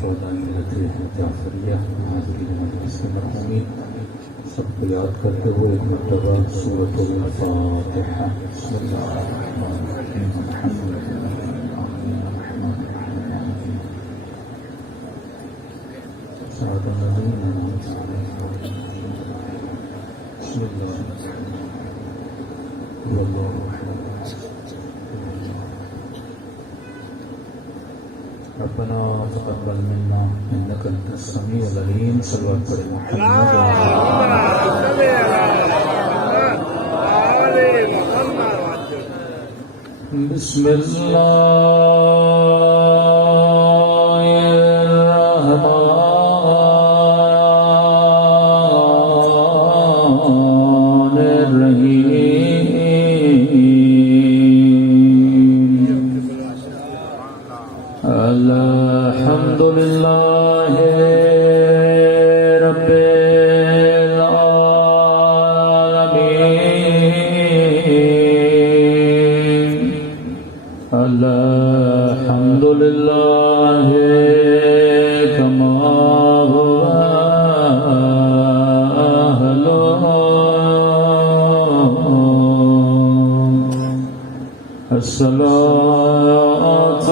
شہداء ملت جعفریہ حاضرین مجلس کے مرحومین سب کو یاد کرتے ہوئے ایک مرتبہ سورۃ الفاتحہ بسم اللہ الرحمن الرحیم الحمد للہ صراط الذین انعمت علیہم بسم اللہ واللہ احد ربنا تقبل منا انك انت السميع العليم صلوات پر محمد بسم الله الرحمن الرحيم الحمد لله رب العالمين الحمد لله كما هو أهله الصلاة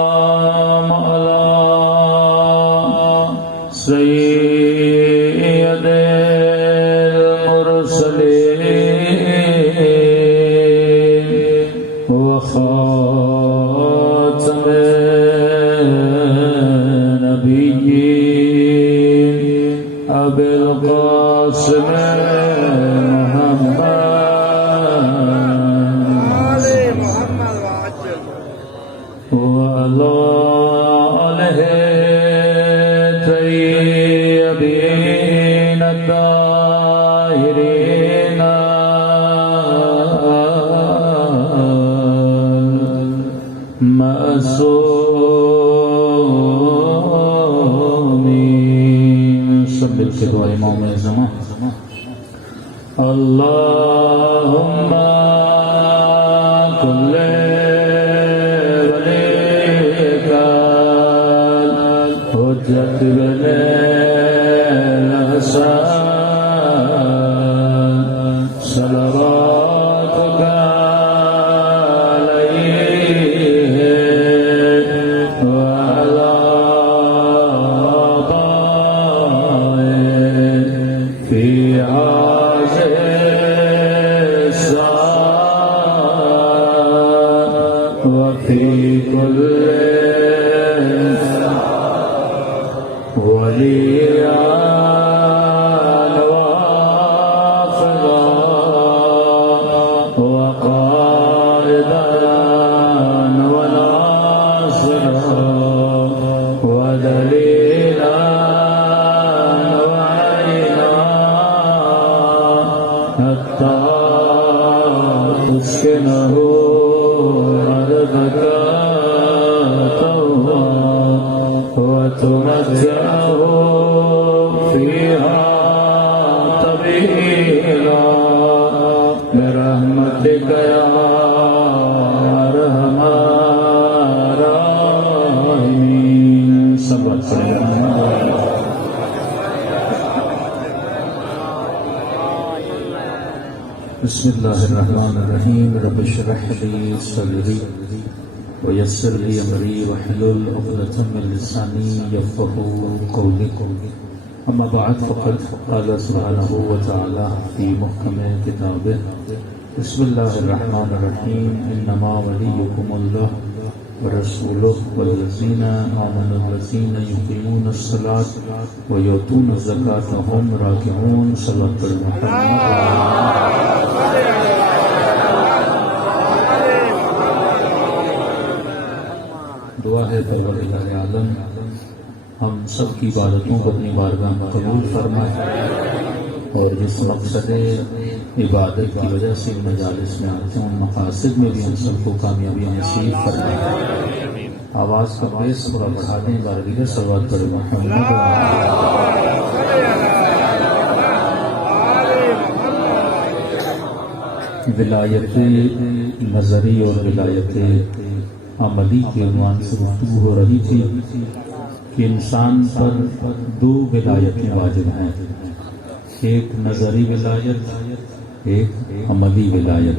والسلام على سيد المرسلين وخاتم النبيين أبي القاسم وعلى آله الطيبين الطاهرين المعصومين سب الفدوى امام الزمان اللهم كل حجت بن الحسن صلواتك عليه وعلى آبائه في هذه الساعة وفي كل وليان وافضا وقائدا وناصرا ودليلا وعينا حتى تسكنه أرضك وتمتعه فيها طويلا برحمتك يا أرحم الراحمين صبر بسم الله الرحمن الرحيم رب اشرح لي صدري ويسر لي امري واحلل عقدة من لساني يفقهوا قولي اما بعد فقد قال سبحانه وتعالى في محكم كتابه بسم الله الرحمن الرحيم انما وليكم الله ورسوله والذين آمنوا الذين يقيمون الصلاة ويؤتون الزكاة وهم راكعون صلوات محمد دعا ہے پروردگار عالم ہم سب کی عبادتوں کو اپنی بارگاہ میں قبول فرمائے اور جس مقصد عبادت کی وجہ سے مجالس میں آتے ہیں ان مقاصد میں بھی ہم سب کو کامیابیاں نصیب فرمائے. آواز کا بیس تھوڑا بڑھا دیں بارگاہ صلوات پر محمد. ولایت نظری اور ولایت عملی کے عنوان سے گفتگو ہو رہی تھی کہ انسان پر دو ولایتیں واجب ہیں، ایک نظری ولایت، ایک عملی ولایت۔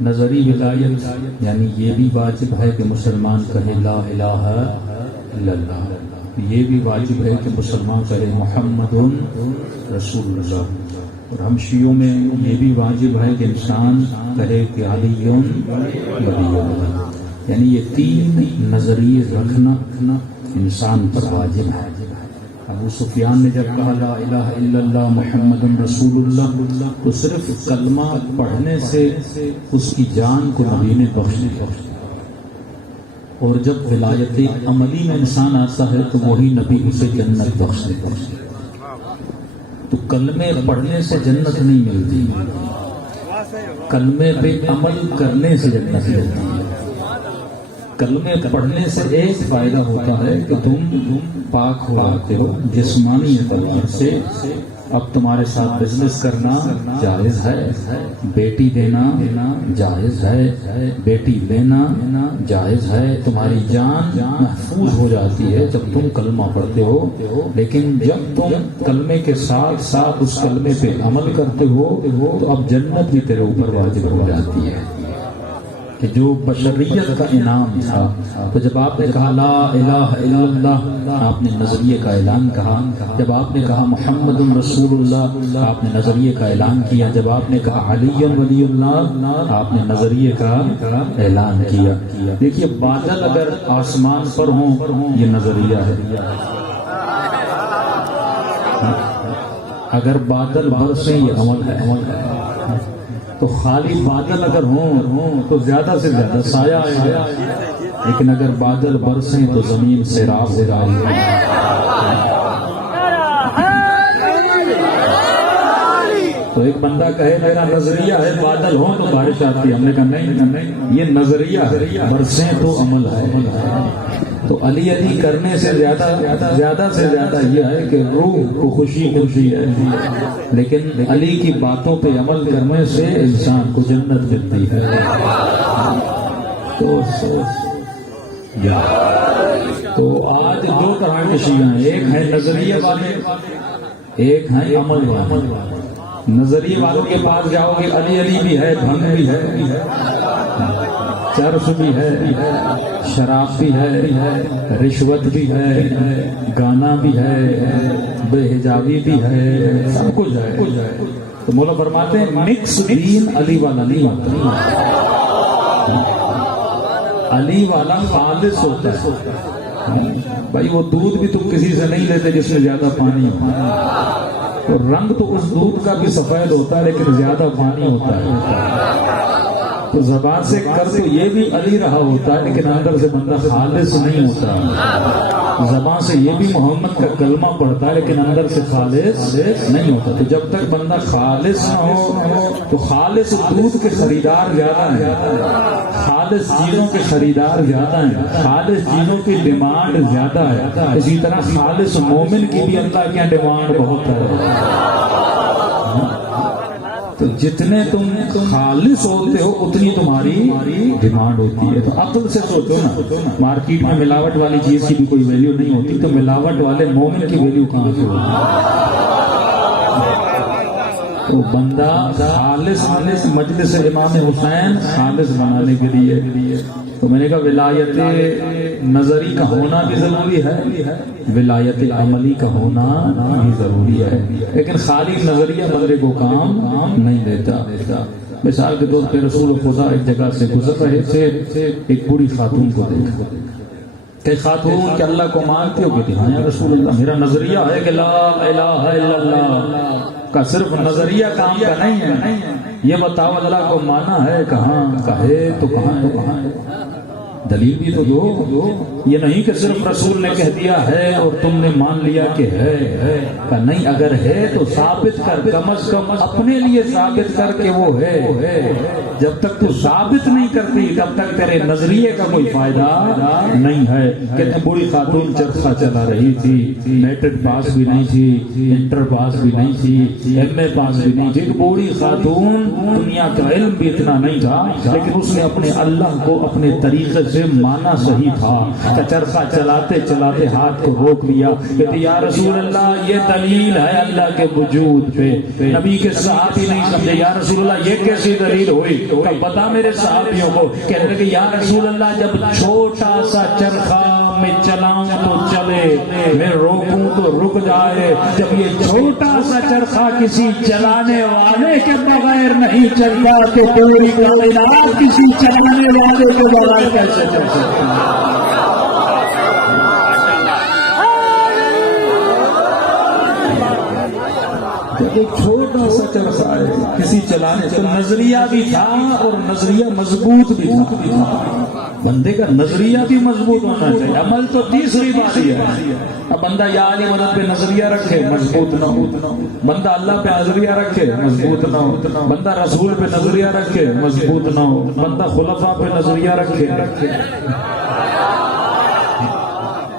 نظری ولایت یعنی یہ بھی واجب ہے کہ مسلمان کہے لا الہ الا اللہ، یہ بھی واجب ہے کہ مسلمان کہے محمد رسول اللہ، اور ہم شیعوں میں یہ بھی واجب ہے کہ انسان کہے کہ علی ولی اللہ، یعنی یہ تین نظریے رکھنا انسان پر واجب ہے۔ ابو سفیان نے جب کہا لا الہ الا اللہ محمد رسول اللہ تو صرف کلمہ پڑھنے سے اس کی جان کو نبی نے بخش دیا، اور جب ولایت عملی میں انسان آتا ہے تو وہی نبی اسے جنت بخش دیتا ہے۔ تو کلمے پڑھنے سے جنت نہیں ملتی، کلمے پہ عمل کرنے سے جنت ملتی ہے۔ کلمے پڑھنے سے ایک فائدہ ہوتا ہے کہ تم پاک ہو جاتے ہو جسمانی اعتبار سے، اب تمہارے ساتھ بزنس کرنا جائز ہے، بیٹی دینا جائز ہے، بیٹی لینا جائز ہے، تمہاری جان محفوظ ہو جاتی ہے جب تم کلمہ پڑھتے ہو۔ لیکن جب تم کلمے کے ساتھ ساتھ اس کلمے پہ عمل کرتے ہو تو اب جنت بھی تیرے اوپر واجب ہو جاتی ہے، کہ جو بشریت کا انعام تھا۔ تو جب آپ نے کہا لا الہ الا اللہ، آپ نے نظریے کا اعلان کہا۔ جب آپ نے کہا محمد رسول اللہ، آپ نے نظریے کا اعلان کیا۔ جب آپ نے کہا علی ولی اللہ، آپ نے نظریے کا اعلان کیا۔ دیکھیے بادل اگر آسمان پر ہوں یہ نظریہ ہے، اگر بادل برسیں یہ عمل ہے۔ تو خالی بادل اگر ہوں تو زیادہ سے زیادہ سایہ آئے گا، لیکن اگر بادل برسیں تو زمین سیراب ہو جائے گی۔ تو ایک بندہ کہے میرا نظریہ ہے بادل ہوں تو بارش آتی ہے، ہم نے کہا نہیں، یہ نظریہ ہے، برسیں تو عمل ہے۔ تو علی علی کرنے سے زیادہ سے زیادہ یہ ہے کہ روح کو خوشی ملتی ہے، لیکن علی کی باتوں پہ عمل کرنے سے انسان کو جنت ملتی ہے۔ تو آج دو طرح کے شیعہ ہیں، ایک ہے نظریے والے، ایک ہے عمل والے۔ نظریے والوں کے پاس جاؤ گے علی علی بھی ہے، بھنگ بھی ہے، چرس بھی ہے، شراب بھی ہے، رشوت بھی ہے، گانا بھی ہے، بے حجابی بھی ہے، سب کچھ ہے۔ تو مولا فرماتے ہیں مکس دین علی والا نہیں ہوتا، علی والا خالص ہوتا ہے۔ بھائی وہ دودھ بھی تم کسی سے نہیں لیتے جس میں زیادہ پانی ہو، تو رنگ تو اس دودھ کا بھی سفید ہوتا ہے لیکن زیادہ پانی ہوتا ہے۔ تو زبان سے کر تو یہ بھی علی رہا ہوتا ہے لیکن اندر سے بندہ خالص نہیں ہوتا، زبان سے یہ بھی محمد کا کلمہ پڑھتا ہے لیکن اندر سے خالص نہیں ہوتا۔ تو جب تک بندہ خالص نہ ہو تو خالص دودھ کے خریدار زیادہ ہیں، خالص چیزوں کے خریدار زیادہ ہیں، خالص چیزوں کی ڈیمانڈ زیادہ ہے۔ اسی طرح خالص مومن کی بھی اللہ کے ڈیمانڈ بہت ہے۔ تو جتنے تم خالص ہوتے ہو اتنی تمہاری ڈیمانڈ ہوتی ہے۔ تو عقل سے سوچو نا، مارکیٹ میں ملاوٹ والی چیز کی بھی کوئی ویلیو نہیں ہوتی، تو ملاوٹ والے مومن کی ویلیو کہاں سے ہوتی؟ تو بندہ خالص مجلس امام حسین خالص بنانے کے لیے، تو میں نے کہا ولایت نظری کا ہونا بھی ضروری ہے، ولایت عملی کا ہونا بھی ضروری ہے، لیکن خالی نظریہ بندے کو کام نہیں دیتا۔ مثال کے طور پہ رسول خدا ایک جگہ سے گزر رہے تھے، ایک بوڑھی خاتون کو دیکھا کہ خاتون کہ اللہ کو مانتے ہو؟ کہ ہاں یا رسول اللہ، میرا نظریہ ہے کہ لا الہ الا اللہ کا صرف نظریہ کام کا نہیں ہے، یہ بتاؤ اللہ کو مانا ہے کہاں، کہے تو کہاں ہے؟ دلیل بھی تو دو. یہ نہیں کہ صرف رسول نے کہہ دیا ہے اور تم نے مان لیا کہ ہے. نہیں، اگر ہے تو ثابت کر، کم از کم اپنے لیے ثابت کر کہ وہ ہے. جب تک تو ثابت نہیں کرتی تب تک تیرے نظریے کا کوئی فائدہ نہیں ہے. کہتے بوڑھی خاتون چرخہ چلا رہی تھی، میٹرک پاس بھی نہیں تھی، انٹر پاس بھی نہیں تھی، ایم اے پاس بھی نہیں تھی. بوڑھی خاتون، دنیا کا علم بھی اتنا نہیں تھا، لیکن اس نے اپنے اللہ کو اپنے طریقے سے مانا صحیح تھا. چرخہ چلاتے چلاتے ہاتھ کو روک لیا. کہتے یا رسول اللہ یہ دلیل ہے اللہ کے وجود پہ. نبی کے صحابی نہیں سمجھے. یا رسول اللہ یہ کیسی دلیل ہوئی؟ بتا میرے صحابیوں کو. کہتے کہ یا رسول اللہ جب چھوٹا سا چرخہ میں چلاؤں تو چلے، میں روکوں تو رک جائے. جب یہ چھوٹا سا چرخہ کسی چلانے والے کے بغیر نہیں چلتا تو پوری کائنات کسی چلانے والے کے بغیر کیسے چل سکتی ہے؟ ایک چھوٹا سا چرخہ ہے کسی چلانے، تو نظریہ بھی تھا اور نظریہ مضبوط بھی تھا. بندے کا نظریہ بھی مضبوط ہونا چاہیے. عمل تو تیسری بات ہی ہے. اب بندہ یا علی مدد پہ نظریہ رکھے مضبوط نہ ہو، بندہ اللہ پہ نظریہ رکھے مضبوط نہ ہو، بندہ رسول پہ نظریہ رکھے مضبوط نہ ہو، بندہ خلفاء پہ نظریہ رکھے.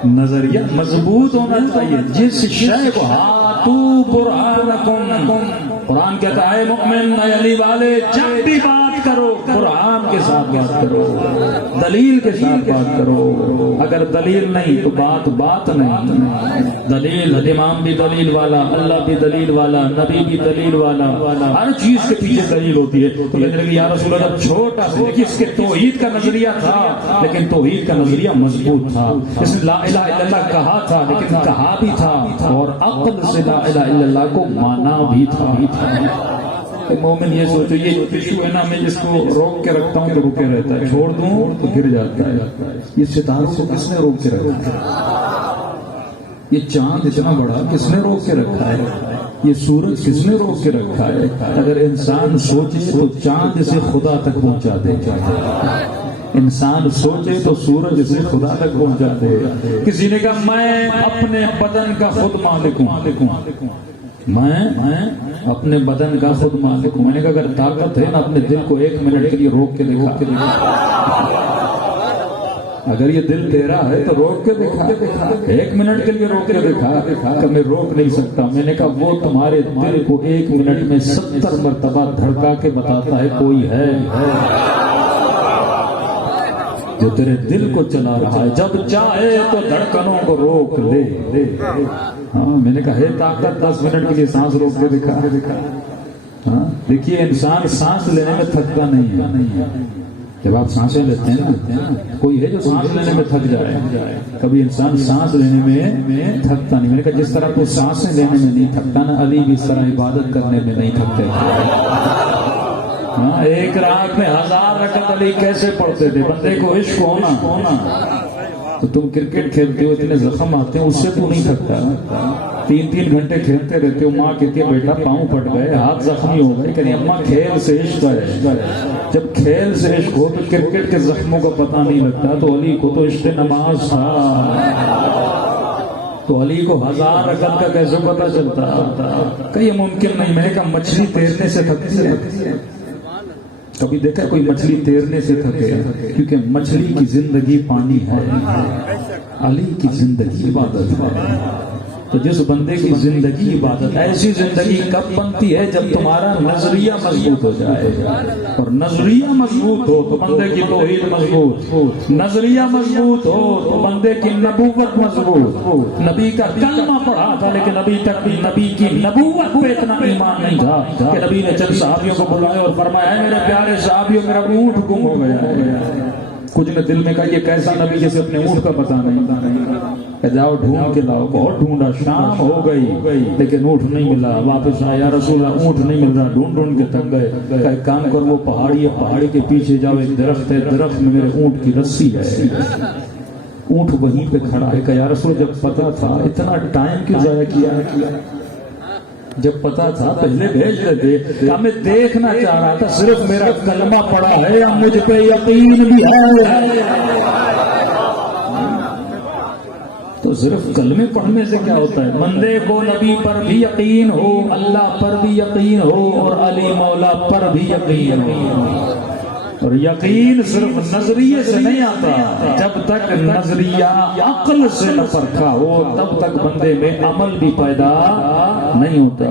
نظریہ مضبوط ہونا چاہیے. جس شے کو ہاتھو برہانکم، قرآن کہتا ہے مومن اے علی والے جب بھی بات کرو قرآن کے ساتھ بات کرو، دلیل کے ساتھ بات کرو. اگر دلیل نہیں تو بات نہیں. دلیل، امام بھی دلیل والا، اللہ بھی دلیل والا، نبی بھی دلیل والا، ہر چیز کے پیچھے دلیل ہوتی ہے. تو کہنے لگے یا رسول اللہ چھوٹا سا، دیکھیے اس کے توحید کا نظریہ تھا لیکن توحید کا نظریہ مضبوط تھا. اس نے لا الہ الا اللہ کہا تھا لیکن کہا بھی تھا اور عقل سے لا الہ الا اللہ کو مانا بھی تھا. مومن یہ سوچو یہ ٹشو ہے نا، میں جس کو روک کے رکھتا ہوں تو رکے رہتا ہے، چھوڑ دوں تو گر جاتا ہے. یہ ستاروں کو کس نے روک کے رکھا ہے؟ یہ چاند اتنا بڑا کس نے روک کے رکھا ہے؟ یہ سورج کس نے روک کے رکھا ہے؟ اگر انسان سوچے تو چاند سے خدا تک پہنچا دے. انسان سوچے تو سورج سے خدا تک پہنچا دے. کسی نے کہا میں اپنے بدن کا خود مالک ہوں، میں اپنے بدن کا خود مالک ہوں. میں نے کہا اگر طاقت ہے نا اپنے دل کو 1 منٹ کے لیے روک کے دکھا. اگر یہ دل تیرا ہے تو روک کے دکھا. 1 منٹ کے لیے روک کے دکھا کہ میں روک نہیں سکتا. میں نے کہا وہ تمہارے دل کو 1 منٹ میں 70 مرتبہ دھڑکا کے بتاتا ہے کوئی ہے جو تیرے دل کو چلا رہا ہے. جب چاہے تو دھڑکنوں کو روک لے. ہاں میں نے کہا ہے طاقت 10 منٹ کے لیے سانس روک کے دکھا. ہاں دیکھیے انسان سانس لینے میں تھکتا نہیں ہے. جب آپ سانسیں لیتے ہیں کوئی ہے جو سانس لینے میں تھک جائے؟ کبھی انسان سانس لینے میں تھکتا نہیں. میں نے کہا جس طرح تو سانسیں لینے میں نہیں تھکتا نا، علی بھی اس طرح عبادت کرنے میں نہیں تھکتے. ہاں 1 رات میں 1000 رکعت علی کیسے پڑھتے تھے؟ بندے کو عشق ہونا. تو تم کرکٹ کھیلتے ہو اتنے زخم آتے ہیں اس سے تو نہیں تھکتا. 3 گھنٹے کھیلتے رہتے ہو، ماں کہتی ہے بیٹا پاؤں پھٹ گئے، ہاتھ زخمی ہو گئے. کہ اماں کھیل سے عشق ہے. جب کھیل سے عشق ہو تو کرکٹ کے زخموں کا پتہ نہیں لگتا. تو علی کو تو عشق نماز تھا، تو علی کو 1000 رکعت کا کیسے پتہ چلتا؟ کہ یہ ممکن نہیں. میں نے کہا مچھلی تیرنے سے تھکتی ہے؟ کبھی دیکھا کوئی مچھلی تیرنے سے تھکے؟ کیونکہ مچھلی کی زندگی پانی ہے، علی کی زندگی عبادت ہے. تو جس بندے کی زندگی عبادت، ایسی زندگی کب بنتی ہے؟ جب تمہارا نظریہ مضبوط ہو جائے. اور نظریہ مضبوط ہو تو بندے کی توحید مضبوط، نظریہ مضبوط ہو تو بندے کی نبوت مضبوط. نبی کا کلمہ پڑھا تھا لیکن ابھی تک بھی نبی کی نبوت پہ اتنا ایمان نہیں تھا کہ نبی نے چند صحابیوں کو بلایا اور فرمایا ہے میرے پیارے صحابیوں میرا اونٹ گم ہو گیا ہے. کچھ نے دل میں کہا یہ کیسا نبی جسے اپنے اونٹ کا پتہ نہیں. کہ جاؤ ڈھونڈ کے لاؤ. بہت ڈھونڈا، شام ہو گئی لیکن اونٹ نہیں ملا. واپس آیا رسول اللہ اونٹ نہیں مل رہا. ڈھونڈ کے تھک گئے. کہ ایک کام کرو وہ پہاڑی ہے، پہاڑی کے پیچھے جاؤ، ایک درخت ہے، درخت میں میرے اونٹ کی رسی ہے. اونٹ وہیں پہ کھڑا ہے. کہ یا رسول جب پتہ تھا اتنا ٹائم کیوں ضائع کیا؟ جب پتا تھا پہلے بھیج دیتے کہ میں دیکھنا چاہ رہا تھا صرف میرا کلمہ پڑا ہے یا مجھ پہ یقین بھی ہے. تو صرف کلمے پڑھنے سے کیا ہوتا ہے؟ بندے کو نبی پر بھی یقین ہو، اللہ پر بھی یقین ہو، اور علی مولا پر بھی یقین ہو. اور یقین صرف نظریے سے نہیں آتا، جب تک نظریہ عقل سے نہ پرکھا ہو تب تک بندے میں عمل بھی پیدا نہیں ہوتا.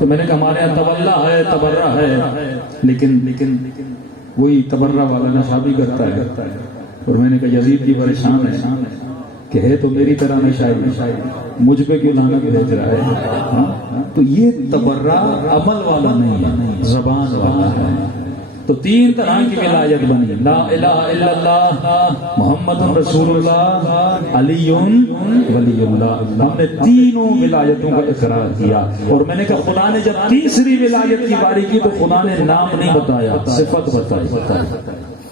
تو میں نے کہا ہمارے یہاں تولہ ہے، تبرہ ہے، لیکن وہی تبرہ والا نشہ بھی کرتا ہے. اور میں نے کہا یزید کی پریشان ہے کہ ہے تو میری طرح نشائی، مجھ پہ کیوں لعنت بھیج رہا ہے؟ تو یہ تبرہ عمل والا نہیں ہے، زبان والا ہے. تو تین طرح کی ولایت بنی، لا الہ الا اللہ، محمد رسول اللہ، علی ولی اللہ. ہم نے تینوں ولایتوں کا اقرار کیا. اور میں نے کہا خدا نے جب تیسری ولایت کی باری کی تو خدا نے نام نہیں بتایا، صفت بتائی.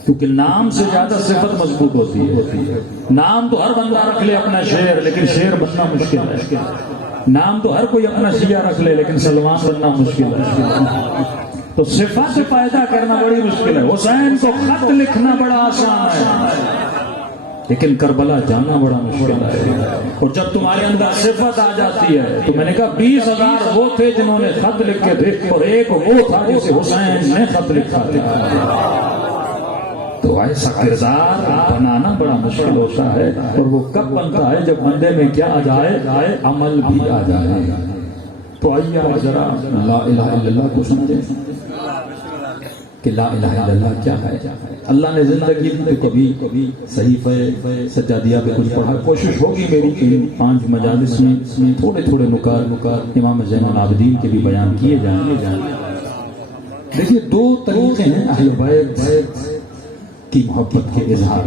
کیونکہ نام سے زیادہ صفت مضبوط ہوتی ہے. نام تو ہر بندہ رکھ لے اپنا شعر، لیکن شعر بننا مشکل ہے. نام تو ہر کوئی اپنا شیعہ رکھ لے لیکن سلمان بننا مشکل ہے. تو صفات پیدا کرنا بڑی مشکل ہے. حسین کو خط لکھنا بڑا آسان ہے لیکن کربلا جانا بڑا مشکل ہے. اور جب تمہارے اندر صفت آ جاتی ہے تو میں نے کہا 20,000 وہ تھے جنہوں نے خط لکھے تھے اور ایک وہ تھا جسے حسین نے خط لکھا تھا. تو ایسا کردار بنانا بڑا مشکل ہوتا ہے. اور وہ کب بنتا ہے؟ جب بندے میں کیا آ جائے؟ عمل بھی آ جائے. تو آئیے ذرا لا الہ الا اللہ کو سمجھیں کہ لا الہ الا اللہ کیا ہے. اللہ نے زندگی میں کبھی صحیفہ سجادیہ پہ کچھ پڑھا. کوشش ہوگی میری ان 5 مجالس میں تھوڑے نکات امام زین العابدین کے بھی بیان کیے جائیں. دیکھیے 2 طریقے ہیں اہل بیت کی محبت کے اظہار.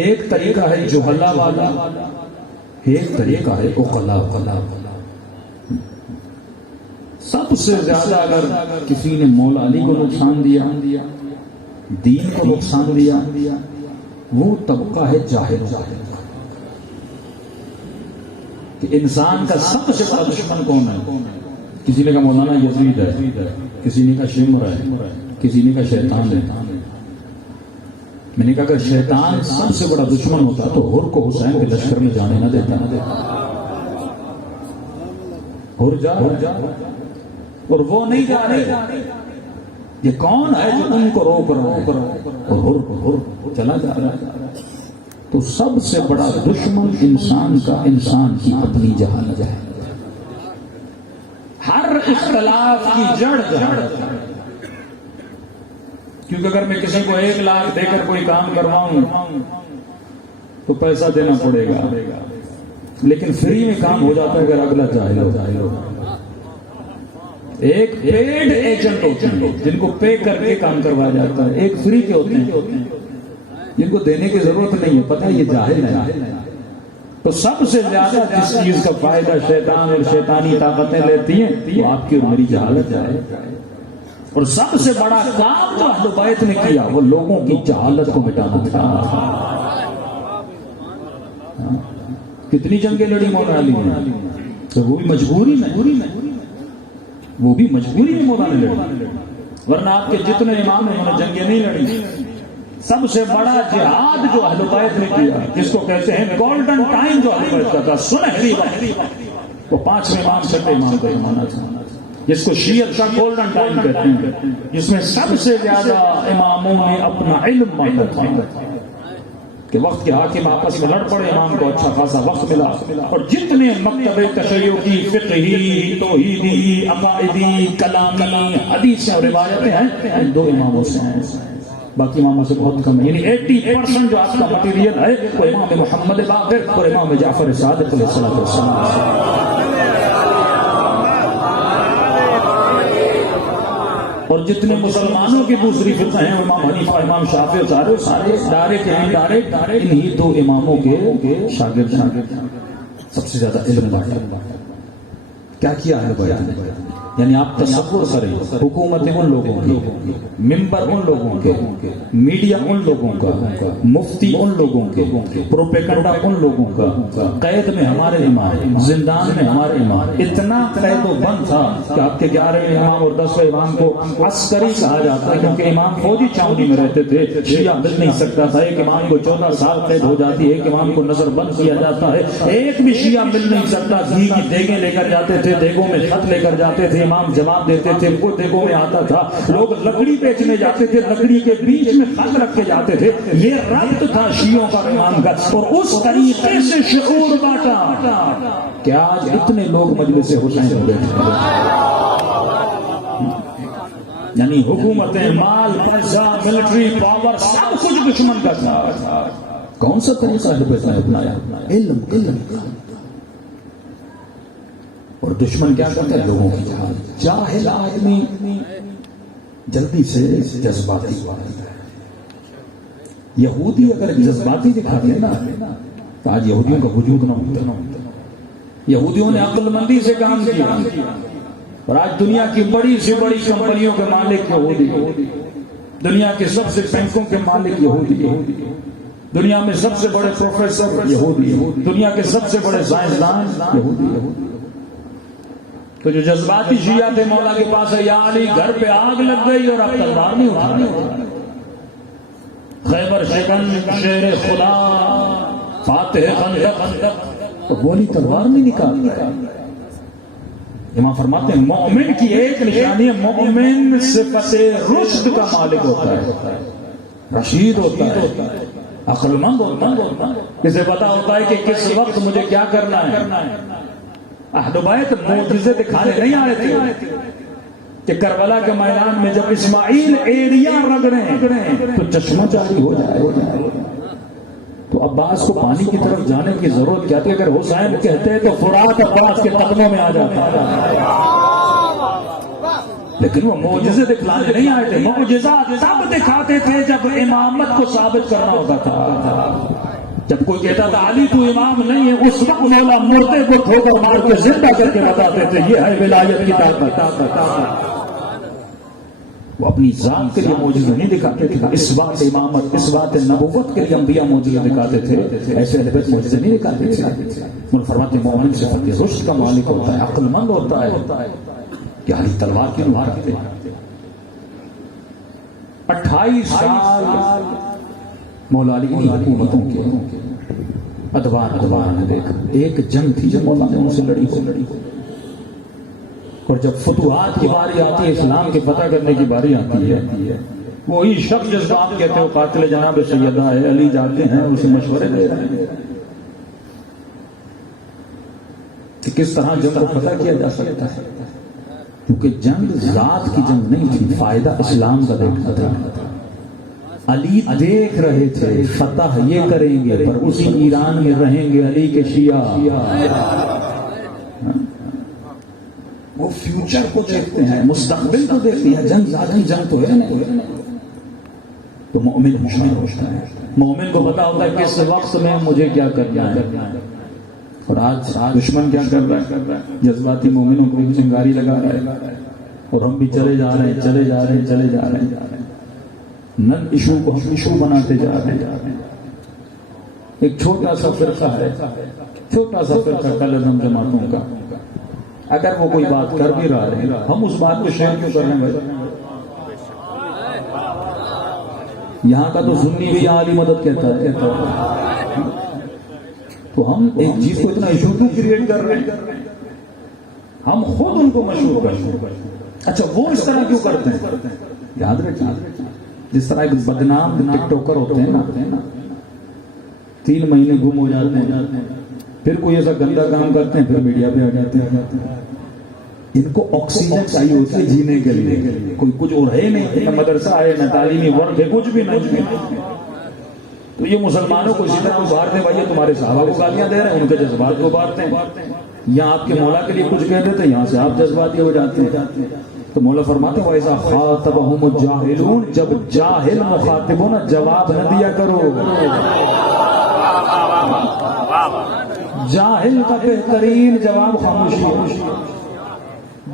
ایک طریقہ ہے جہلا والا، ایک طریقہ ہے عقلا والا. سب سے زیادہ اگر کسی نے مولا علی کو نقصان دیا، دین کو نقصان دیا، وہ طبقہ ہے جاہل. کہ انسان کا سب سے بڑا دشمن کون ہے؟ کسی نے کہا مولانا یزید ہے، کسی نے کہا شمر ہے، کسی نے کہا شیطان ہے. میں نے کہا اگر شیطان سب سے بڑا دشمن ہوتا تو ہر کو حسین کے لشکر میں جانے نہ دیتا. ہر جا اور وہ نہیں جا رہے. یہ کون ہے جو ان کو روک رہا اور ہر چلا جا رہا ہے؟ تو سب سے بڑا دشمن انسان کی اپنی جہالت ہے. ہر اختلاف کی جڑ جہالت ہے. کیونکہ اگر میں کسی کو 1 لاکھ دے کر کوئی کام کرواؤں تو پیسہ دینا پڑے گا، لیکن فری میں کام ہو جاتا ہے اگر اگلا جاہل ہو. ایک پیڈ ایجنٹ ہوتے ہیں جن کو پے کر کے کام کروایا جاتا ہے، ایک فری کے ہوتے ہیں جن کو دینے کی ضرورت نہیں ہے، پتہ ہے یہ جاہل ہے. تو سب سے زیادہ جس چیز کا فائدہ شیطان اور شیطانی طاقتیں لیتی ہیں وہ آپ کی اور میری جہالت ہے. اور سب سے بڑا کام جو اہل بیت نے کیا وہ لوگوں کی جہالت کو مٹانا تھا. کتنی جنگیں لڑی مولانا علی نے، تو وہ بھی مجبوری میں مولانا لڑی. ورنہ آپ کے جتنے امام ہیں انہوں نے جنگیں نہیں لڑی. سب سے بڑا جہاد جو اہل بیت نے کیا، جس کو کہتے ہیں گولڈن ٹائم جو اہل بیت کا تھا، سنہری وقت، وہ 5ویں امام 6ویں امام کا زمانہ تھا، جس کو شیعت کا گولڈن ٹائم کہتے ہیں، جس میں سب سے زیادہ اماموں نے اپنا علم مانگا تھا کہ وقت کے حاکم آپس میں لڑ پڑے، امام کو اچھا خاصا وقت ملا. اور جتنے مکتب تشیعی، فقہی، توحیدی، عقائدی، کلامی، حدیث اور روایتیں ہیں ان 2 اماموں سے ہیں. باقی اماموں سے بہت کم ہے. یعنی 80% جو آپ کا مٹیریل ہے وہ امام محمد باقر اور امام جعفر صادق علیہ السلام. اور جتنے مسلمانوں کی دوسری فقہ ہیں، امام حنیفہ، امام شافعی، سارے ڈائریکٹ انہی 2 اماموں کے شاگرد ہیں. سب سے زیادہ علم بانٹا. کیا کیا ہے بیان نے؟ یعنی آپ تصور کریں، حکومت ان لوگوں کی، منبر ان لوگوں کے، میڈیا ان لوگوں کا، مفتی ان لوگوں کے، پروپیگنڈا ان لوگوں کا، قید میں ہمارے امام، زندان میں ہمارے امام، اتنا قید و بند تھا کہ آپ کے 11ویں امام اور 10ویں امام کو عسکری کہا جاتا ہے، کیونکہ امام فوجی چھاؤنی میں رہتے تھے، شیعہ مل نہیں سکتا تھا، ایک امام کو 14 سال قید ہو جاتی ہے، ایک امام کو نظر بند کیا جاتا ہے، ایک بھی شیعہ مل نہیں سکتا، گھی کی دیگیں لے کر جاتے تھے، دیگوں میں خط لے کر جاتے تھے، امام جواب دیتے تھے، وہ دیگوں میں آتا تھا، لوگ لکڑی بیچنے جاتے تھے، لکڑی کے بیچ میں خط رکھ کے جاتے تے، یہ ربط تھا شیعوں کا امام کا، اور اس طریقے سے شعور بانٹا کہ آج اتنے لوگ مجلس حسین میں بیٹھے ہیں، یعنی حکومتیں، مال، پیسہ، ملٹری پاور، سب کچھ دشمن کا تھا۔ کون سا طریقہ ہے اپنایا؟ علم۔ اور دشمن کیا کرتا ہے؟ لوگوں کی جہاد۔ جاہل آدمی جلدی سے جذباتی ہوا ہے۔ یہودی اگر جذباتی دکھاتے ہیں نا تو آج یہودیوں کا وجود نہ ہوتا۔ یہودیوں نے عقل مندی سے کام کیا، اور آج دنیا کی بڑی سے بڑی کمپنیوں کے مالک یہودی، دنیا کے سب سے بینکوں کے مالک یہودی، دنیا میں سب سے بڑے پروفیسر یہودی، دنیا کے سب سے بڑے سائنسدان یہودی۔ تو جو جذباتی شیعہ تھے مولا کے پاس ہے، یا علی گھر پہ آگ لگ گئی اور اب تلوار نہیں اٹھانی، خیبر شکن شیر خدا فاتح خندق، تو گولی تلوار نہیں نکالتی۔ امام فرماتے ہیں مومن کی ایک نشانی ہے، مومن صفت رشد کا مالک ہوتا ہے، رشید ہوتا ہے، عقل مند ہوتا ہے، اسے پتا ہوتا ہے کہ کس وقت مجھے کیا کرنا ہے۔ اہل بیت معجزے دکھانے نہیں آئے تھے کہ کربلا کے میدان میں جب اسماعیل ایریا رگڑے تو چشمہ جاری ہو جائے، تو عباس کو پانی کی طرف جانے کی ضرورت کیا تھی؟ اگر حسین کہتے تو فرات عباس کے قدموں میں آ جاتا، لیکن وہ معجزے دکھلانے نہیں آئے تھے۔ معجزات تب دکھاتے تھے جب امامت کو ثابت کرنا ہوتا تھا۔ جب کوئی کہتا تھا علی تو امام نہیں ہے، اس وقت مولا مردے کو ٹھوکر مار کے زندہ کر کے بتاتے تھے یہ ہے ولایت کی طاقت۔ وہ اپنی ذات کے لیے معجزے نہیں دکھاتے تھے، اس بات امامت، اس بات نبوت کے لیے انبیاء معجزے دکھاتے تھے، ایسے اہل بیت معجزے نہیں دکھاتے تھے۔ وہ فرماتے مومن صفت رشد کا مالک ہوتا ہے، عقل مند ہوتا ہے، کہ علی تلوار کی وار کرتے ہیں۔ 28 سال مولا علی کی حکومتوں کے ادوار نے دیکھا، ایک جنگ تھی جو مولا نے ان سے لڑی، اور جب فتوحات کی باری آتی ہے، اسلام کے فتح کرنے کی باری آتی ہے، وہی شخص جس کو آپ کہتے ہو قاتل جناب سیدہ ہے، علی جاتے ہیں اسے مشورے دے رہے ہیں کہ کس طرح جنگ کو فتح کیا جا سکتا ہے، کیونکہ جنگ ذات کی جنگ نہیں تھی، فائدہ اسلام کا دیکھنا تھا۔ علی دیکھ رہے تھے فتح یہ کریں گے پر اسی ایران میں رہیں گے علی کے شیعہ، وہ فیوچر کو دیکھتے ہیں، مستقبل کو دیکھتے ہیں، جنگ ذاتی جنگ تو ہے نہیں۔ تو مومن ہوشیار ہوتا ہے، مومن کو پتا ہوتا ہے کس وقت میں مجھے کیا کرنا ہے۔ اور آج دشمن کیا کر رہا ہے؟ جذباتی مومنوں کو چنگاری لگا رہا ہے، اور ہم بھی چلے جا رہے ہیں، نن ایشو کو ہم ایشو بناتے جا رہے ہیں۔ ایک چھوٹا سا فرقہ ہے، چھوٹا سا فرقہ کلزم جماعتوں کا، اگر وہ کوئی بات کر بھی رہا ہے ہم اس بات کو شیئر کیوں کرنے گئے؟ یہاں کا تو سنی بھی عالی مدد کہتا ہے، تو ہم ایک چیز کو اتنا ایشو کیوں کریٹ کر رہے ہیں؟ ہم خود ان کو مشہور کرتے ہیں۔ اچھا وہ اس طرح کیوں کرتے ہیں؟ یاد رکھیں، جس طرح ایک بدنام ٹک ٹوکر ہوتے ہیں نا، 3 مہینے گم ہو جاتے ہیں، پھر کوئی ایسا گندا کام کرتے ہیں، پھر میڈیا پہ آ جاتے ہیں۔ ان کو آکسیجن چاہیے ہوتی ہے جینے کے لیے، کوئی کچھ اور ہے نہیں، نہ مدرسہ ہے، نہ تعلیمی ورک ہے، کچھ بھی نہیں۔ تو یہ مسلمانوں کو اسی طرح ابھارتے ہیں، بھائی تمہارے صحابہ کو گالیاں دے رہے ہیں، ان کے جذبات کو ابھارتے ہیں، یا آپ کے مولا کے لیے کچھ کہہ دیتے ہیں، یہاں سے آپ جذباتی ہو جاتے ہیں۔ تو مولا فرماتے ہیں وَإِذَا خَاطَبَهُمُ الجَّاهِلُونَ، جب جاہل مخاطب ہو نا جواب نہ دیا کرو۔ جاہل کا بہترین جواب خاموشی ہے۔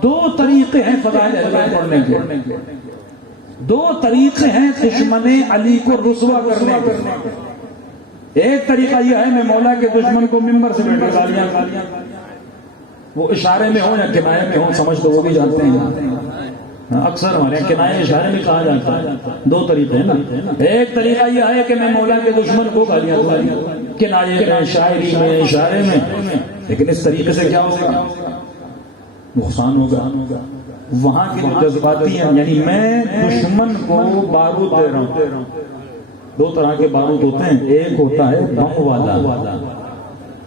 2 طریقے ہیں فضائل اہل بیت پڑھنے کے، دو طریقے ہیں دشمن علی کو رسوا کرنے کے۔ ایک طریقہ یہ ہے میں مولا کے دشمن کو ممبر سے بیٹھ کے گالیاں، وہ اشارے میں ہو یا کنایے میں ہو، سمجھ تو وہ بھی جانتے ہیں، اکثر ہمارے کنائے اشارے میں کہا جاتا ہے۔ دو طریقے ہیں نا، ایک طریقہ یہ ہے کہ میں مولا کے دشمن کو گالیاں کنائے میں، شاعری میں، اشارے میں، لیکن اس طریقے سے کیا ہوگا؟ نقصان ہوگا۔ وہاں کے جو جذباتی ہیں، یعنی میں دشمن کو بارود دے رہا ہوں۔ دو طرح کے بارود ہوتے ہیں، ایک ہوتا ہے بم والا،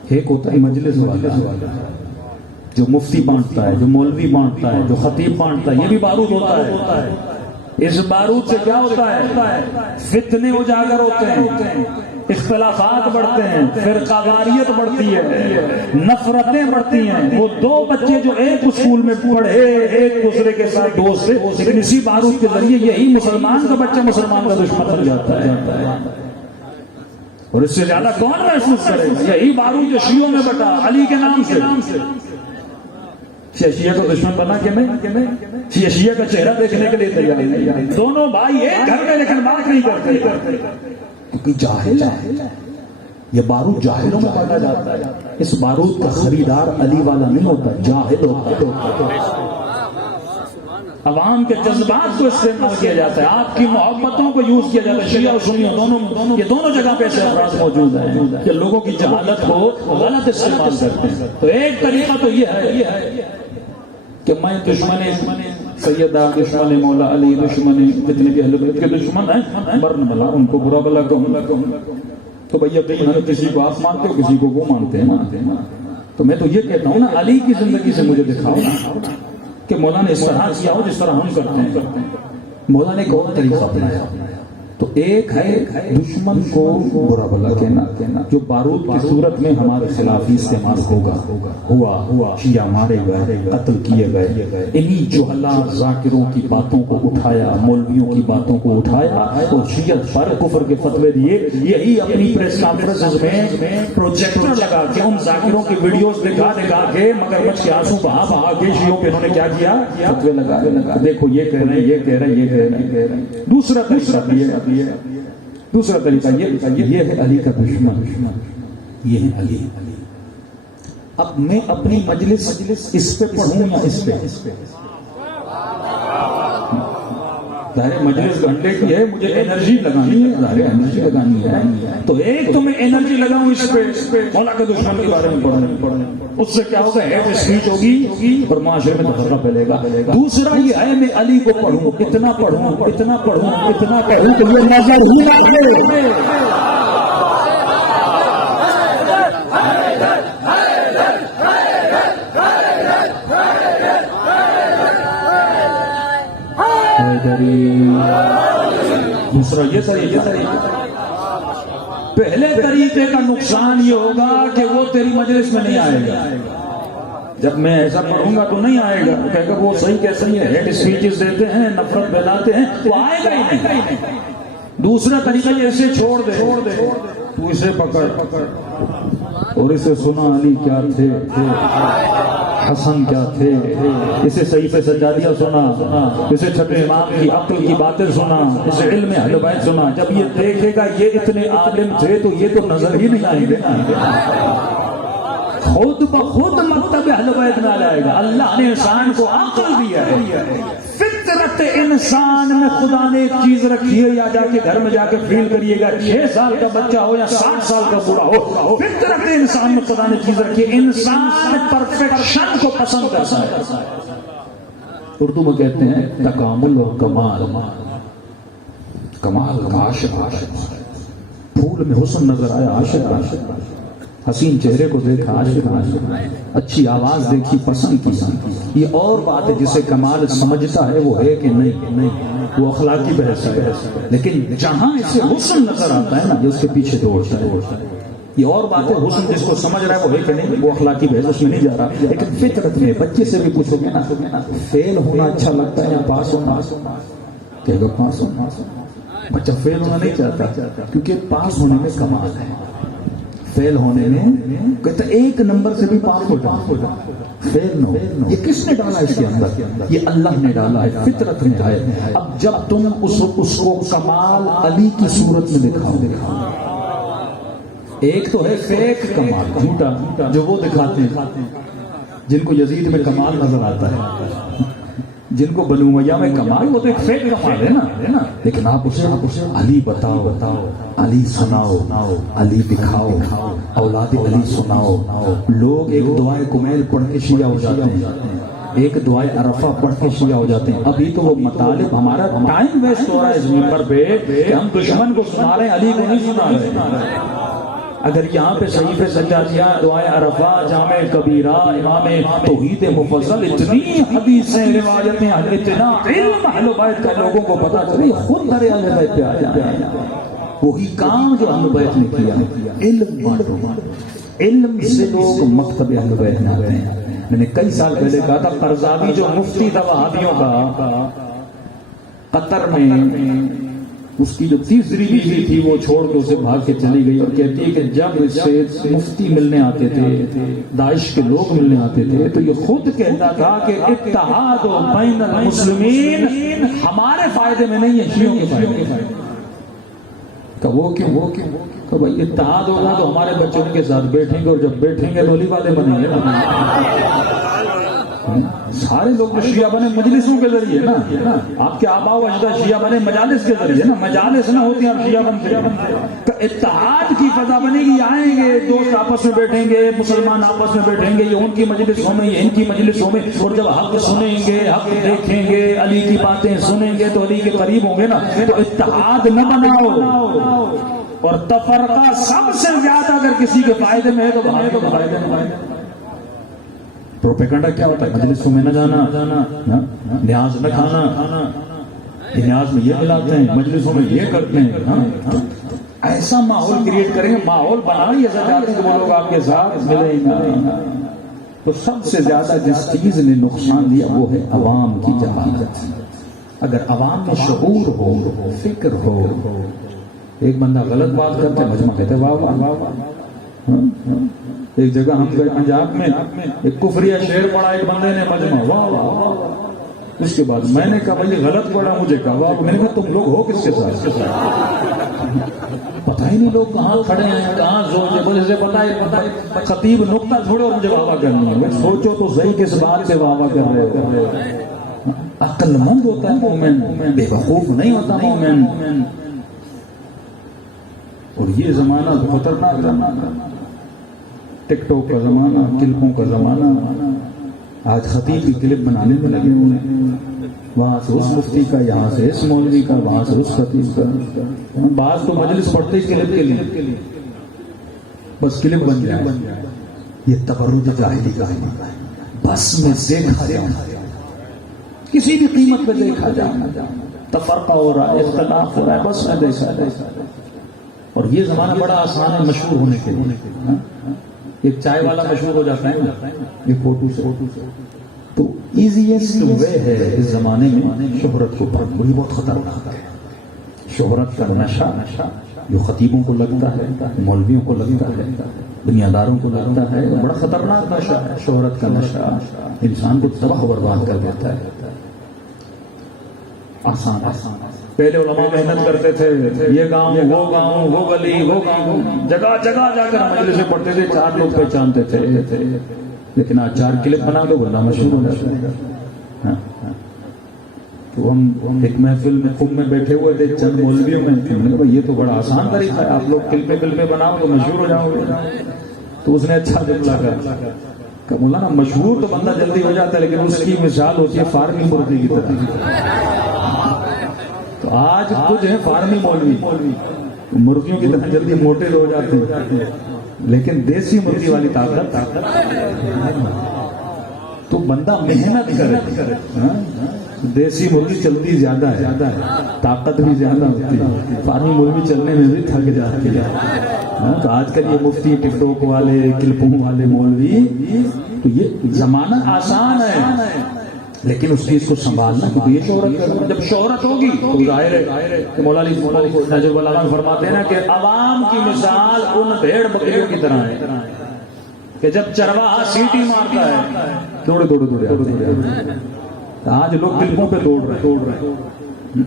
ایک ہوتا ہے مجلس والا، جو مفتی بانٹتا ہے، جو مولوی بانٹتا ہے، جو خطیب بانٹتا ہے، یہ بھی بارود ہوتا ہے۔ اس بارود سے کیا ہوتا ہے؟ فتنے اجاگر ہوتے ہیں، اختلافات بڑھتے ہیں، فرقہ واریت بڑھتی ہے، نفرتیں بڑھتی ہیں۔ وہ دو بچے جو ایک اسکول میں پڑھے، ایک دوسرے کے ساتھ دوست تھے، لیکن اسی بارود کے ذریعے یہی مسلمان کا بچہ مسلمان کا دشمن بن جاتا ہے، اور اس سے زیادہ کون محسوس کرے گا؟ یہی بارود جو شیعوں میں بٹا علی کے نام سے، شیعہ کو دشمن بنا کہ نہیں؟ شیعہ کا چہرہ دیکھنے کے لیے تیار نہیں۔ دونوں بھائی ایک گھر میں لیکن بات نہیں کرتے، کیونکہ جاہل ہے، یہ بارود جاہلوں میں بانٹا جاتا ہے۔ اس بارود کا خریدار علی والا نہیں ہوتا، جاہل ہوتا ہے۔ عوام کے جذبات کو استعمال کیا جاتا ہے، آپ کی محبتوں کو یوز کیا جاتا ہے۔ شیعہ اور سنی دونوں، یہ دونوں جگہ پہ ایسے افراد موجود ہیں کہ لوگوں کی جہالت کو غلط استعمال کرتے ہیں۔ تو ایک طریقہ تو یہ ہے کہ میں دشمن سیدہ، دشمن مولا علی، دشمن جتنے بھی اہل بیت کے دشمن ہیں، مرن بلا ان کو برا بلا کہوں، تو بھئی یقیناً کسی کو آپ مانتے ہو، کسی کو وہ مانتے ہیں۔ تو میں تو یہ کہتا ہوں نا، علی کی زندگی سے مجھے دکھاؤ کہ مولا نے اس طرح کیا ہو جس طرح ہم کرتے ہیں۔ مولا نے ایک اور طریقہ اپنایا، تو ایک ہے دشمن کو برا بلا کہنا، جو بارود کی صورت میں ہمارے خلاف ہی استعمال ہوا، شیعہ مارے گئے، قتل کیے گئے۔ انہی جہلا ذاکروں کی باتوں کو اٹھایا، مولویوں کی باتوں کو اٹھایا اور شیعت پر کفر کے فتوے دیے۔ یہی اپنی پریس کانفرنس میں پروجیکٹر لگا کے ان ذاکروں کی ویڈیوز دکھا کے مگرمچھ کے آنسو بہا کے شیعوں پہ انہوں نے کیا کیا؟ فتوے لگا، دیکھو یہ کہہ رہے ہیں، یہ کہہ رہے ہیں، یہ کہہ رہے ہیں۔ دوسرا طریقہ یہ ہے علی کا دشمن، یہ ہے علی۔ اب میں اپنی مجلس اس پہ پڑھوں یا اس پہ؟ ظاہر مجلس گھنٹے کی ہے، مجھے انرجی لگانی ہے، ظاہر انرجی لگانی ہے۔ تو ایک تو میں انرجی لگاؤں اس پہ، مولا کے دشمن کے بارے میں پڑھوں، اس سے کیا ہوگا؟ ہیٹ اسپیچ ہوگی اور معاشرے میں تفرقہ پھیلے گا۔ دوسرا یہ ہے میں علی کو پڑھوں، اتنا پڑھوں کہ یہ نظر ہی نہ آئے۔ دوسرا یہ طریقہ، پہلے طریقے کا نقصان یہ ہوگا کہ وہ تیری مجلس میں نہیں آئے گا۔ جب میں ایسا پڑھوں گا تو نہیں آئے گا، کہے گا وہ صحیح کیسے ہے، ہیڈ اسپیچز دیتے ہیں، نفرت پھیلاتے ہیں، وہ آئے گا ہی نہیں۔ دوسرا طریقہ یہ اسے چھوڑ دے، تو اسے پکڑ اور اسے سنا علی کیا تھے، حسن کیا تھے، اسے صحیح سجادیہ سنا، اسے چھٹے امام کی عقل کی باتیں سنا، اسے علم اہل بیت سنا۔ جب یہ دیکھے گا یہ اتنے عالم تھے تو یہ تو نظر ہی نہیں آئیں گے، خود بخود مکتب اہل بیت میں آ جائے گا۔ اللہ نے انسان کو عقل دیا ہے، فطرت انسان میں خدا نے ایک چیز رکھی ہے، یا جا کے گھر میں جا کے فیل کریے گا، 6 سال کا بچہ ہو یا 60 سال کا بوڑھا ہو، فطرت انسان میں خدا نے چیز رکھی ہے، انسان پرفیکشن کو پسند کرتا ہے۔ اردو میں کہتے ہیں تکامل اور کمال، کمال کا عاشق، پھول میں حسن نظر آیا عاشق، حسین چہرے کو دیکھا عاشق، اچھی آواز دیکھی پسند کی، یہ اور بات ہے۔ جسے کمال سمجھتا ہے وہ ہے کہ نہیں، وہ اخلاقی بحث ہے، لیکن جہاں اسے حسن نظر آتا ہے نا جو اس کے پیچھے دوڑتا ہے، یہ اور بات ہے۔ حسن جس کو سمجھ رہا ہے وہ ہے کہ نہیں، وہ اخلاقی بحث اس میں نہیں جا رہا۔ لیکن فطرت میں بچے سے بھی پوچھو گے نا، فیل ہونا اچھا لگتا ہے یا پاس ہونا؟ کہے گا پاس ہونا۔ بچہ فیل ہونا نہیں چاہتا، کیونکہ پاس ہونے میں کمال ہے، فیل ہونے میں کہتا ایک نمبر سے بھی پاس ہو جاؤ، فیل نہ ہو. یہ کس نے ڈالا اس کے اندر؟ یہ اللہ نے ڈالا ہے، فطرت میں ہے. اب جب تم اس کو کمال علی کی صورت میں دکھاؤ. ایک تو ہے فیک کمال، جھوٹا، جو وہ دکھاتے ہیں جن کو یزید میں کمال نظر آتا ہے، جن کو بنو امیہ میں کمال، وہ تو ایک فیک کمال ہے نا. لیکن آپ اسے علی بتاؤ، علی سناؤ، علی دکھاؤ، اولاد علی سناؤ. لوگ ایک دعائے کمیل پڑھ کے شیعہ ہو جاتے ہیں، ایک دعائے عرفہ پڑھ کے شیعہ ہو جاتے ہیں. ابھی تو وہ مطالب، ہمارا ٹائم ویسٹ ہو رہا ہے اس ممبر پہ کہ ہم دشمن کو سنا رہے ہیں، علی کو نہیں سنا رہے. اگر یہاں پہ صحیح سجادیہ، دعائے عرفہ، جامع کبیرہ، امام توحید مفصل، اتنی حدیثیں، روایتیں، اتنا علم اہل بیت کا لوگوں کو پتا چلے، خود در اہل بیت پہ آ جائیں. وہی کام جو اہل بیت نے کیا، علم بانٹو. علم سے لوگ مکتب اہل بیت میں آتے ہیں. میں نے کئی سال پہلے کہا تھا، قرضاوی جو مفتی تھا وہابیوں کا، قطر میں اس کی جو تیسری بیوی تھی وہ چھوڑ کے اسے بھاگ کے چلی گئی، اور کہتی ہے کہ جب اس سے مفتی ملنے آتے تھے، داعش کے لوگ ملنے آتے تھے، تو یہ خود کہتا تھا کہ اتحاد بین المسلمین ہمارے فائدے میں نہیں ہے، شیعوں کے فائدے میں. کہ وہ کیوں؟ کہ بھائی اتحاد ہوگا تو ہمارے بچوں کے ساتھ بیٹھیں گے، اور جب بیٹھیں گے تو علی والے بنیں گے. سارے لوگ تو شیعہ بنے مجلسوں کے ذریعے نا. آپ کے آباء و اجداد شیعہ بنے مجالس کے ذریعے نا. مجالس نہ ہوتی آپ شیعہ بنتے. اتحاد کی فضا بنے گی، آئیں گے دوست آپس میں بیٹھیں گے، مسلمان آپس میں بیٹھیں گے، یہ ان کی مجلسوں میں، یہ ان کی مجلسوں میں، اور جب حق سنیں گے، حق دیکھیں گے، علی کی باتیں سنیں گے تو علی کے قریب ہوں گے نا. تو اتحاد نہ بناؤ، اور تفرقہ سب سے زیادہ اگر کسی کے فائدے میں ہے تو فائدے میں. پروپیگنڈا کیا ہوتا ہے؟ مجلسوں میں نہ جانا، نیاز نہ کھانا، نیاز میں یہ ملاتے ہیں، مجلسوں میں یہ کرتے ہیں. ایسا ماحول کریٹ کریں گے، ماحول بنا ہی ایسا چاہتے ہیں کہ وہ لوگ آپ کے ساتھ ملیں گے. تو سب سے زیادہ جس چیز نے نقصان دیا وہ ہے عوام کی جہالت. اگر عوام میں شعور ہو، فکر ہو، ایک بندہ غلط بات کرتے ہیں، مجمع کہتے واہ واہ واہ واہ. ایک جگہ ہم گئے پنجاب میں، ایک کفریہ شعر پڑھا ایک بندے نے، مجمع واہ واہ. اس کے بعد میں نے کہا بھائی غلط پڑھا، مجھے کہا واہ. میں نے کہا تم لوگ ہو کس کے ساتھ؟ پتہ ہی نہیں لوگ کہاں کھڑے ہیں، کہاں زور ہے. مجھے پتہ خطیب نقطہ چھوڑو، مجھے واہ واہ کرنی ہے. سوچو تو صحیح کس بات سے واہ واہ کر رہے ہو. عقل مند ہوتا ہے مومن، بے وقوف نہیں ہوتا مومن. اور یہ زمانہ تو خطرناک زمانہ، ٹک ٹاک کا زمانہ، کلپوں کا زمانہ. آج خطیب کی کلپ بنانے میں لگے ہوئے ہیں، وہاں سے اس مفتی کا، یہاں سے اس مولوی کا، وہاں سے اس خطیب کا. بعض تو مجلس پڑھتے ہی کلپ کے لیے، بس کلپ بن جائے. یہ تبرج جاہلی کا ہے. بس میں دیکھا جاؤں، کسی بھی قیمت پہ دیکھا جاؤں، تفرقہ ہو رہا ہے، اختلاف ہو رہا ہے، بس میں دیکھا جائے. اور یہ زمانہ بڑا آسان ہے مشہور ہونے کے لیے. ایک چائے والا مشہور ہو جاتا ہے ایک فوٹو سے. تو ایزیسٹ وے ہے اس زمانے میں شہرت کو پانا. یہ بہت خطرناک ہے. شہرت کا نشہ جو خطیبوں کو لگتا ہے، مولویوں کو لگتا ہے، بنیاداروں کو لگتا ہے، بڑا خطرناک نشہ ہے. شہرت کا نشہ انسان کو تباہ و برباد کر دیتا ہے. آسان پہلے علماء محنت کرتے تھے، یہ گاؤں، وہ گاؤں، وہ گلی، وہ گاؤں، جگہ جگہ جا کر مجلسیں پڑھتے تھے، 4 لوگ پہچانتے تھے. لیکن آج 4 کلپ بنا دو بندہ مشہور ہو جاتا ہے. تو ہم ایک محفل میں خود میں بیٹھے ہوئے تھے، چند مولویوں میں، یہ تو بڑا آسان طریقہ ہے، آپ لوگ کلپے بناؤ تو مشہور ہو جاؤ گے. تو اس نے اچھا جملہ کہا کہ مولانا مشہور تو بندہ جلدی ہو جاتا ہے، لیکن اس کی مثال ہوتی ہے فارمی مرغی کی طرح. تو آج کچھ ہیں فارمی مولوی، مرغیوں کی طرح جلدی موٹے ہو جاتے ہیں، لیکن دیسی مرغی والی طاقت. تو بندہ محنت کرے. دیسی مرغی چلتی زیادہ ہے، طاقت بھی زیادہ ہوتی ہے. فارمی مرغی چلنے میں بھی تھک جاتی ہے. تو آج کل یہ مفتی، ٹک ٹاک والے، کلپوں والے مولوی، تو یہ زمانہ آسان ہے، لیکن اس چیز کو سنبھالنا، کیونکہ یہ شہرت، جب شہرت ہوگی تو ظاہر ہے کہ مولانا نجف العالم فرماتے ہیں نا کہ عوام کی مثال ان بھیڑ بکریوں کی طرح ہے. کہ جب چرواہا سیٹی مارتا ہے دوڑے دوڑے دوڑے آتے ہیں. آج لوگ دلوں پہ دوڑ رہے ہیں.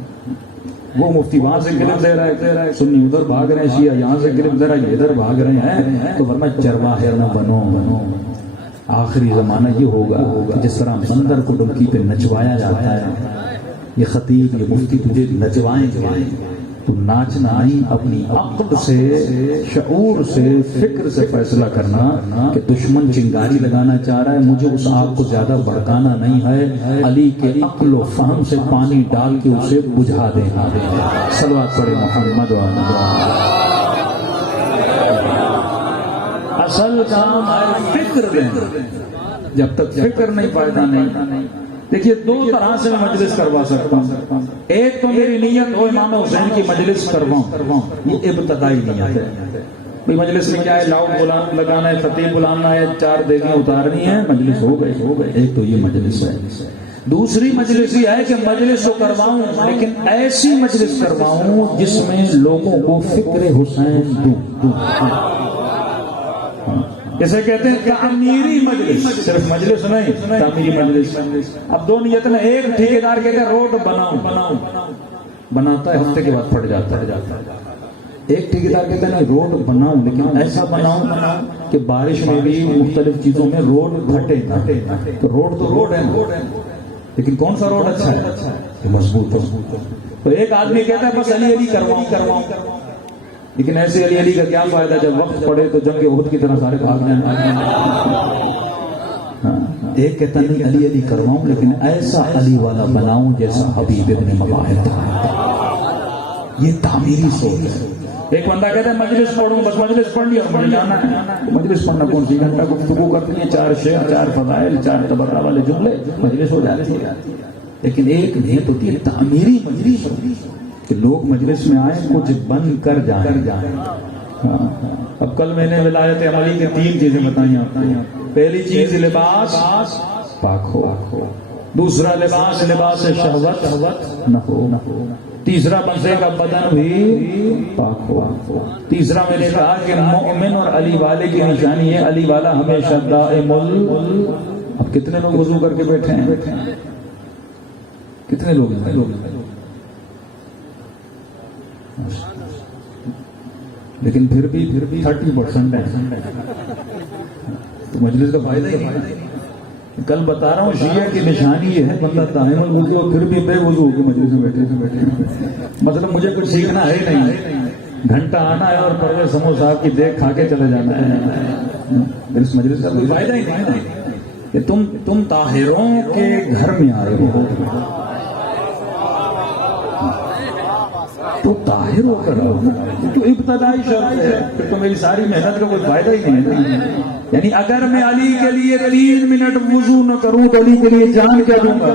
وہ مفتی وہاں سے گرفت دے رہا ہے, سنی ادھر بھاگ رہے ہیں, شیعہ یہاں سے گرفت دے رہا ہے, ادھر بھاگ رہے ہیں. تو ورنہ چرواہے نہ بنو. آخری زمانہ یہ ہوگا کہ جس طرح بندر کو ڈنکی پہ نچوایا جاتا ہے, یہ خطیب یہ مفتی تجھے نچوائیں گے, تو ناچنا نہیں, اپنی عقل سے شعور سے فکر سے فیصلہ کرنا کہ دشمن چنگاری لگانا چاہ رہا ہے, مجھے اس آگ کو زیادہ بھڑکانا نہیں ہے, علی کے عقل و فہم سے پانی ڈال کے اسے بجھا دینا. صلوات پڑھے محمد اصل کام ہے فکر دینا. جب تک فکر نہیں فائدہ نہیں. دیکھیے دو طرح سے میں مجلس کروا سکتا ہوں. ایک تو میری نیت ہو امام حسین کی مجلس کرواؤں, یہ ابتدائی نیت ہے. مجلس میں کیا ہے, لاؤڈ لگانا ہے, خطیب بلانا ہے, 4 دیگیں اتارنی ہے, مجلس ہو گئے. ایک تو یہ مجلس ہے. دوسری مجلس یہ ہے کہ مجلس تو کرواؤں لیکن ایسی مجلس کرواؤں جس میں لوگوں کو فکر حسین دوں. جیسے کہتے ہیں تعمیری مجلس, صرف مجلس نہیں تعمیری مجلس. اب دو نیت میں, ایک ٹھیکیدار کہتا ہے روڈ بناؤں, بناتا ہے ہفتے کے بعد پھٹ جاتا ہے. ایک ٹھیکیدار کہتا ہے نہیں روڈ بناؤں لیکن ایسا بناؤں کہ بارش میں بھی مختلف چیزوں میں روڈ پھٹے نہ. تو روڈ ہے لیکن کون سا روڈ اچھا ہے, مضبوط. تو ایک آدمی کہتا ہے بس علی کرواؤں, لیکن ایسے علی کا کیا فائدہ جب وقت پڑے تو جنگ احد کی طرح سارے بھاگ جائیں. ایک کہتا نہیں علی کرواؤں لیکن ایسا علی والا بناؤں جیسا حبیب ابن مباحث تھا. یہ تعمیری سوچ ہے. ایک بندہ کہتا ہے مجلس پڑھوں, بس مجلس پڑھ لیا مجھے جانا ہے. مجلس پڑھنا کون سی گھنٹہ گفتگو کرتی ہے, 4 شعر 4 فضائل 4 تبرہ والے جملے, مجلس ہو جاتی ہے. لیکن ایک نیت ہوتی ہے تعمیری مجلس کہ لوگ مجلس میں آئیں کچھ بن کر جائیں. اب کل میں نے ولایت عملی کی 3 چیزیں بتائی. پہلی چیز لباس پاک ہو, دوسرا لباس شہوت نہ ہو, تیسرا بندے کا بدن بھی پاک ہو. تیسرا میں نے کہا کہ مومن اور علی والے کی نشانی ہے علی والا ہمیشہ دائم. اب کتنے لوگ وضو کر کے بیٹھے ہیں, کتنے لوگ ہیں, لیکن پھر بھی 30% ہے. تو مجلس کا فائدہ ہی نہیں. کل بتا رہا ہوں شیعہ کی نشانی یہ ہے بندہ دائم الوضو اور پھر بھی بے وضو ہو کے مجلس میں بیٹھے. مطلب مجھے کچھ سیکھنا ہے نہیں, گھنٹہ آنا ہے اور پرویز سمو صاحب کی دیکھ کھا کے چلے جانا ہے. مجلس کا کوئی فائدہ ہی نہیں کہ تم طاہروں کے گھر میں آئے ہو, تو طاہر ہو کر تو ابتدائی شرط ہے, پھر تو میری ساری محنت کا کوئی فائدہ ہی نہیں ہے. یعنی اگر میں علی کے لیے 3 منٹ وضو نہ کروں تو علی کے لیے جان کیا دوں گا.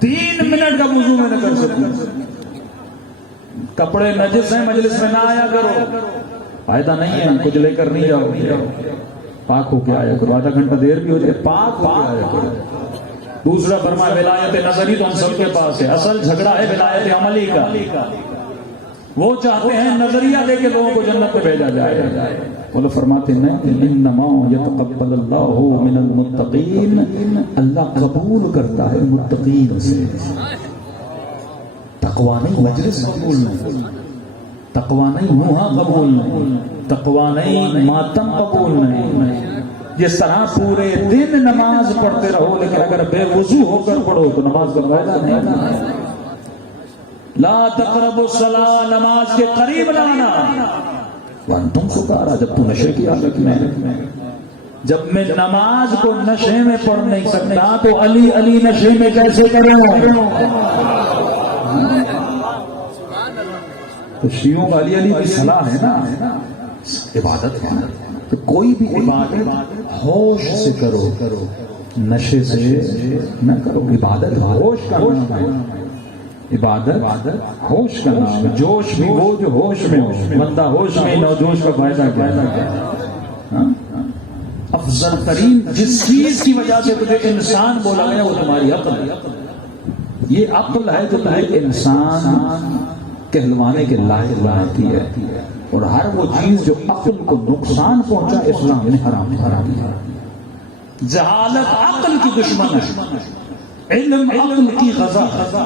3 منٹ کا وضو میں نہ کر سکوں. کپڑے نجس ہیں, مجلس میں نہ آیا کرو, فائدہ نہیں ہے. کچھ لے کر نہیں جاؤ, پاک ہو کے آیا کرو. آدھا گھنٹہ دیر بھی ہو جائے پاک ہو کے آیا کرو. دوسرا فرمایا ولایت نظری تو ہم سب کے پاس ہے, اصل جھگڑا ہے ولایت عملی کا. وہ چاہتے ہیں نظریہ دے کے لوگوں کو جنت میں بھیجا جائے. وہ فرماتے ہیں انما یتقبل اللہ من المتقین, اللہ قبول کرتا ہے متقین سے. تقویٰ نہیں مجلس قبول نہیں, تقویٰ نہیں منہ قبول نہیں, تقویٰ نہیں ماتم قبول نہیں. جس طرح پورے دن نماز پڑھتے رہو لیکن اگر بے وضو ہو کر پڑھو تو نماز کا فائدہ نہیں. لا تقربوا الصلاۃ, نماز کے قریب نہ آنا. وانتم سکارا, جب تو نشے کی حالت میں. جب میں نماز کو نشے میں پڑھ نہیں سکتا تو علی نشے میں کیسے کروں. تو شیعوں کا علی کی صلاح ہے نا, عبادت ہے نا. تو کوئی بھی عبادت ہوش سے کرو, نشے سے نہ کرو. عبادت ہوش کا نام ہے, عبادت ہوش کا نام ہے. جوش بھی وہ جو ہوش میں ہو, بندہ ہوش میں نو جوش کا فائدہ کیا. افضل ترین جس چیز کی وجہ سے تجھے انسان بولا گیا وہ تمہاری عقل ہے. یہ عقل ہے جو تمہیں انسان کہلوانے کے لائق بناتی ہے، اور ہر وہ چیز جو عقل کو نقصان پہنچا اسلام نے حرام ہے۔ جہالت عقل کی دشمن ہے، علم عقل کی غذا ہے۔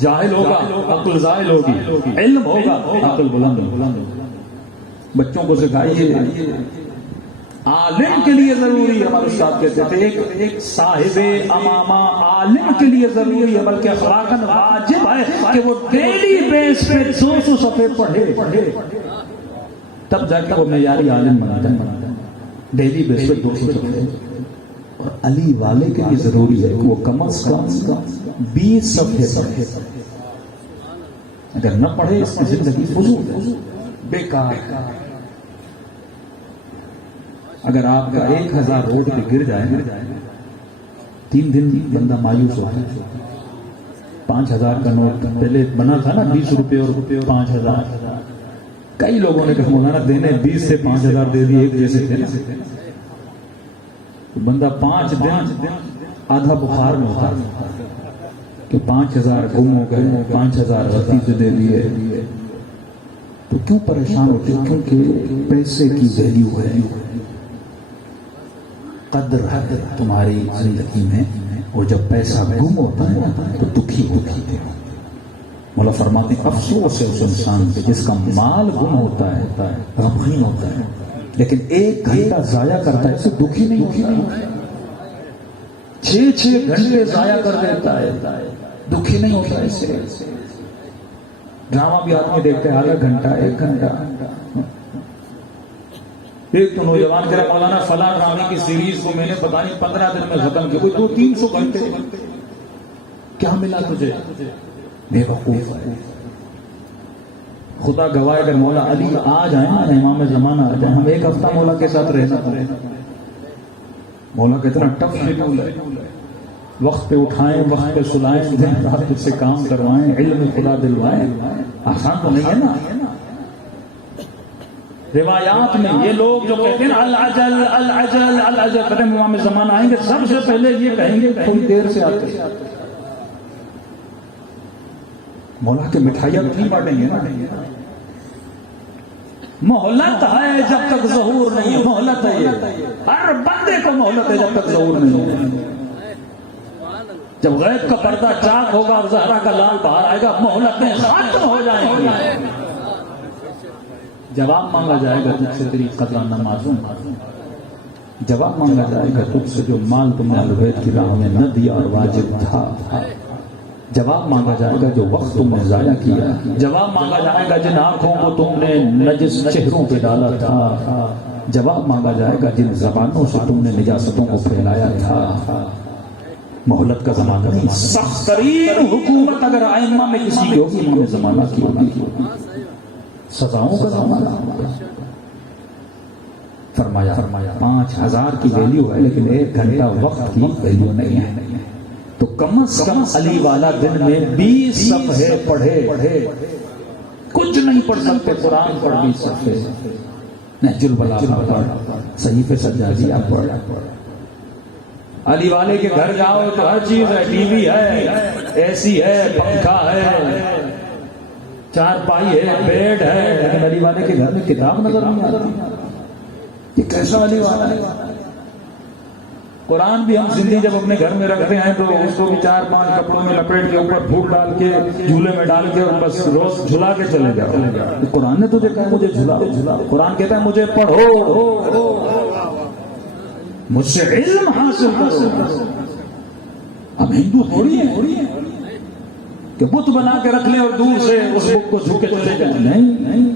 جاہل ہوگا عقل زائل ہوگی، علم ہوگا عقل بلند ہوگی۔ بچوں کو سکھائیے عالم کے لیے ضروری ہے، ہمارے استاد کہتے تھے ایک صاحب امامہ عالم کے لیے ضروری ہے، بلکہ اخلاقاً واجب ہے کہ وہ ڈیلی بیس پہ 200 صفحے پڑھے، تب جا کے وہ معیاری عالم بناتا ہے۔ ڈیلی بیس پہ 200 صفحے۔ اور علی والے کے لیے ضروری ہے کہ وہ کم از کم 20 صفحے پڑھے۔ اگر نہ پڑھے اس کی زندگی فضول ہے، بیکار ہے۔ اگر آپ کا 1000 روڈ پہ گر جائے 3 دن بندہ مایوس ہوتا ہے۔ 5000 کا نوٹ پہلے بنا تھا نا، 20 روپے اور 5000۔ کئی لوگوں نے کہا مولانا دینے 20 سے 5000 دے دی ایک جیسے تھے نا۔ بندہ 5 دن آدھا بخار میں ہوتا کہ 5000 گم ہو گئے، 5000 غلطی سے دے دیے، تو کیوں پریشان ہوتے؟ کیونکہ پیسے کی ویلیو ہے، قدر ہے تمہاری زندگی میں، اور جب پیسہ گم ہوتا ہے تو دکھی ہوتی ہے۔ مولا فرماتے ہیں افسوس ہے اس انسان پہ جس کا مال گم ہوتا ہے، غمگین ہوتا ہے، لیکن 1 گھنٹہ ضائع کرتا ہے، اسے دکھی نہیں ہوتا۔ 6 گھنٹے ضائع کر دیتا ہے، دکھی نہیں ہوتا ہے اسے۔ ڈرامہ بھی آدمی دیکھتے ہیں آدھا گھنٹہ 1 گھنٹہ۔ ایک تو نوجوان کہہ رہا مولانا فلاں ڈرامے کی سیریز کو میں نے پتہ نہیں 15 دن میں ختم کی، کوئی 200-300 گھنٹے، کیا ملا تجھے؟ بے وقوف ہے۔ خدا گواہ اگر مولا علی آ جائیں نا، امام زمانہ آ جائیں، ہم 1 ہفتہ مولا کے ساتھ رہنا پڑے۔ مولا کا اتنا ٹف شیڈول ہے، وقت پہ اٹھائیں، وقت پہ سلائیں، دن رات سے کام کروائیں، علم خدا دلوائیں، آسان تو نہیں ہے نا۔ روایات میں یہ لوگ جو کہتے ہیں العجل العجل العجل، کہتے ہیں امام زمانہ آئیں گے سب سے پہلے یہ کہیں گے تھوڑی دیر سے آتے۔ مولا کے مٹھائیاں نہیں بانٹیں گے نا۔ مہلت ہے جب تک ظہور نہیں ہے، مہلت ہے، ہر بندے کو مہلت ہے جب تک ظہور نہیں ہے۔ جب غیب کا پردہ چاک ہوگا اور زہرا کا لال باہر آئے گا، مہلتیں ختم ہو جائیں گی۔ جواب مانگا جائے گا تجھ سے تیری قدرانہ معصوم، جواب مانگا جائے گا تجھ سے جو مال تم نے اہل بیت کی راہ میں نہ دیا اور واجب تھا، جواب مانگا جائے گا جو وقت تم نے ضائع کیا، جواب مانگا جائے گا جن آنکھوں کو تم نے نجس چہروں پہ ڈالا تھا، جواب مانگا جائے گا جن زبانوں سے تم نے نجاستوں کو پھیلایا تھا۔ مہلت کا زمانہ نہیں، سخت ترین حکومت اگر ائمہ میں کسی کی ہوگی امام زمانہ کی ہوگی، سزاؤں کا زمانہ۔ فرمایا 5000 کی ویلیو ہے لیکن 1 گھنٹہ وقت کی ویلیو نہیں ہے۔ تو کم از کم علی والا دن میں 20 صفحے پڑھے، کچھ نہیں پڑھ سکتے قرآن پڑھ 20 صفحے، نہج البلاغہ پڑھ، صحیفہ سجادیہ پڑھ۔ علی والے کے گھر جاؤ تو ہر چیز ہے، ٹی وی ہے، اے سی ہے، پنکھا ہے، چارپائی ہے، بیڈ ہے، لیکن علی والے کے گھر میں کتاب نظر نہیں آتی۔ یہ کیسا علی والا ہے؟ قرآن بھی ہم زندگی جب اپنے گھر میں رکھتے ہیں تو اس کو بھی 4-5 کپڑوں میں لپیٹ کے اوپر پھول ڈال کے جھولے میں ڈال کے اور بس روز جھلا کے چلے جاؤ۔ قرآن نے تجھے کہا مجھے جھلا، قرآن کہتا ہے مجھے پڑھو، مجھ سے علم حاصل کرو۔ اب ہندو تھوڑی ہے کہ بت بنا کے رکھ لیں اور دور سے اس بت کو جھک کے چلے جائیں، نہیں،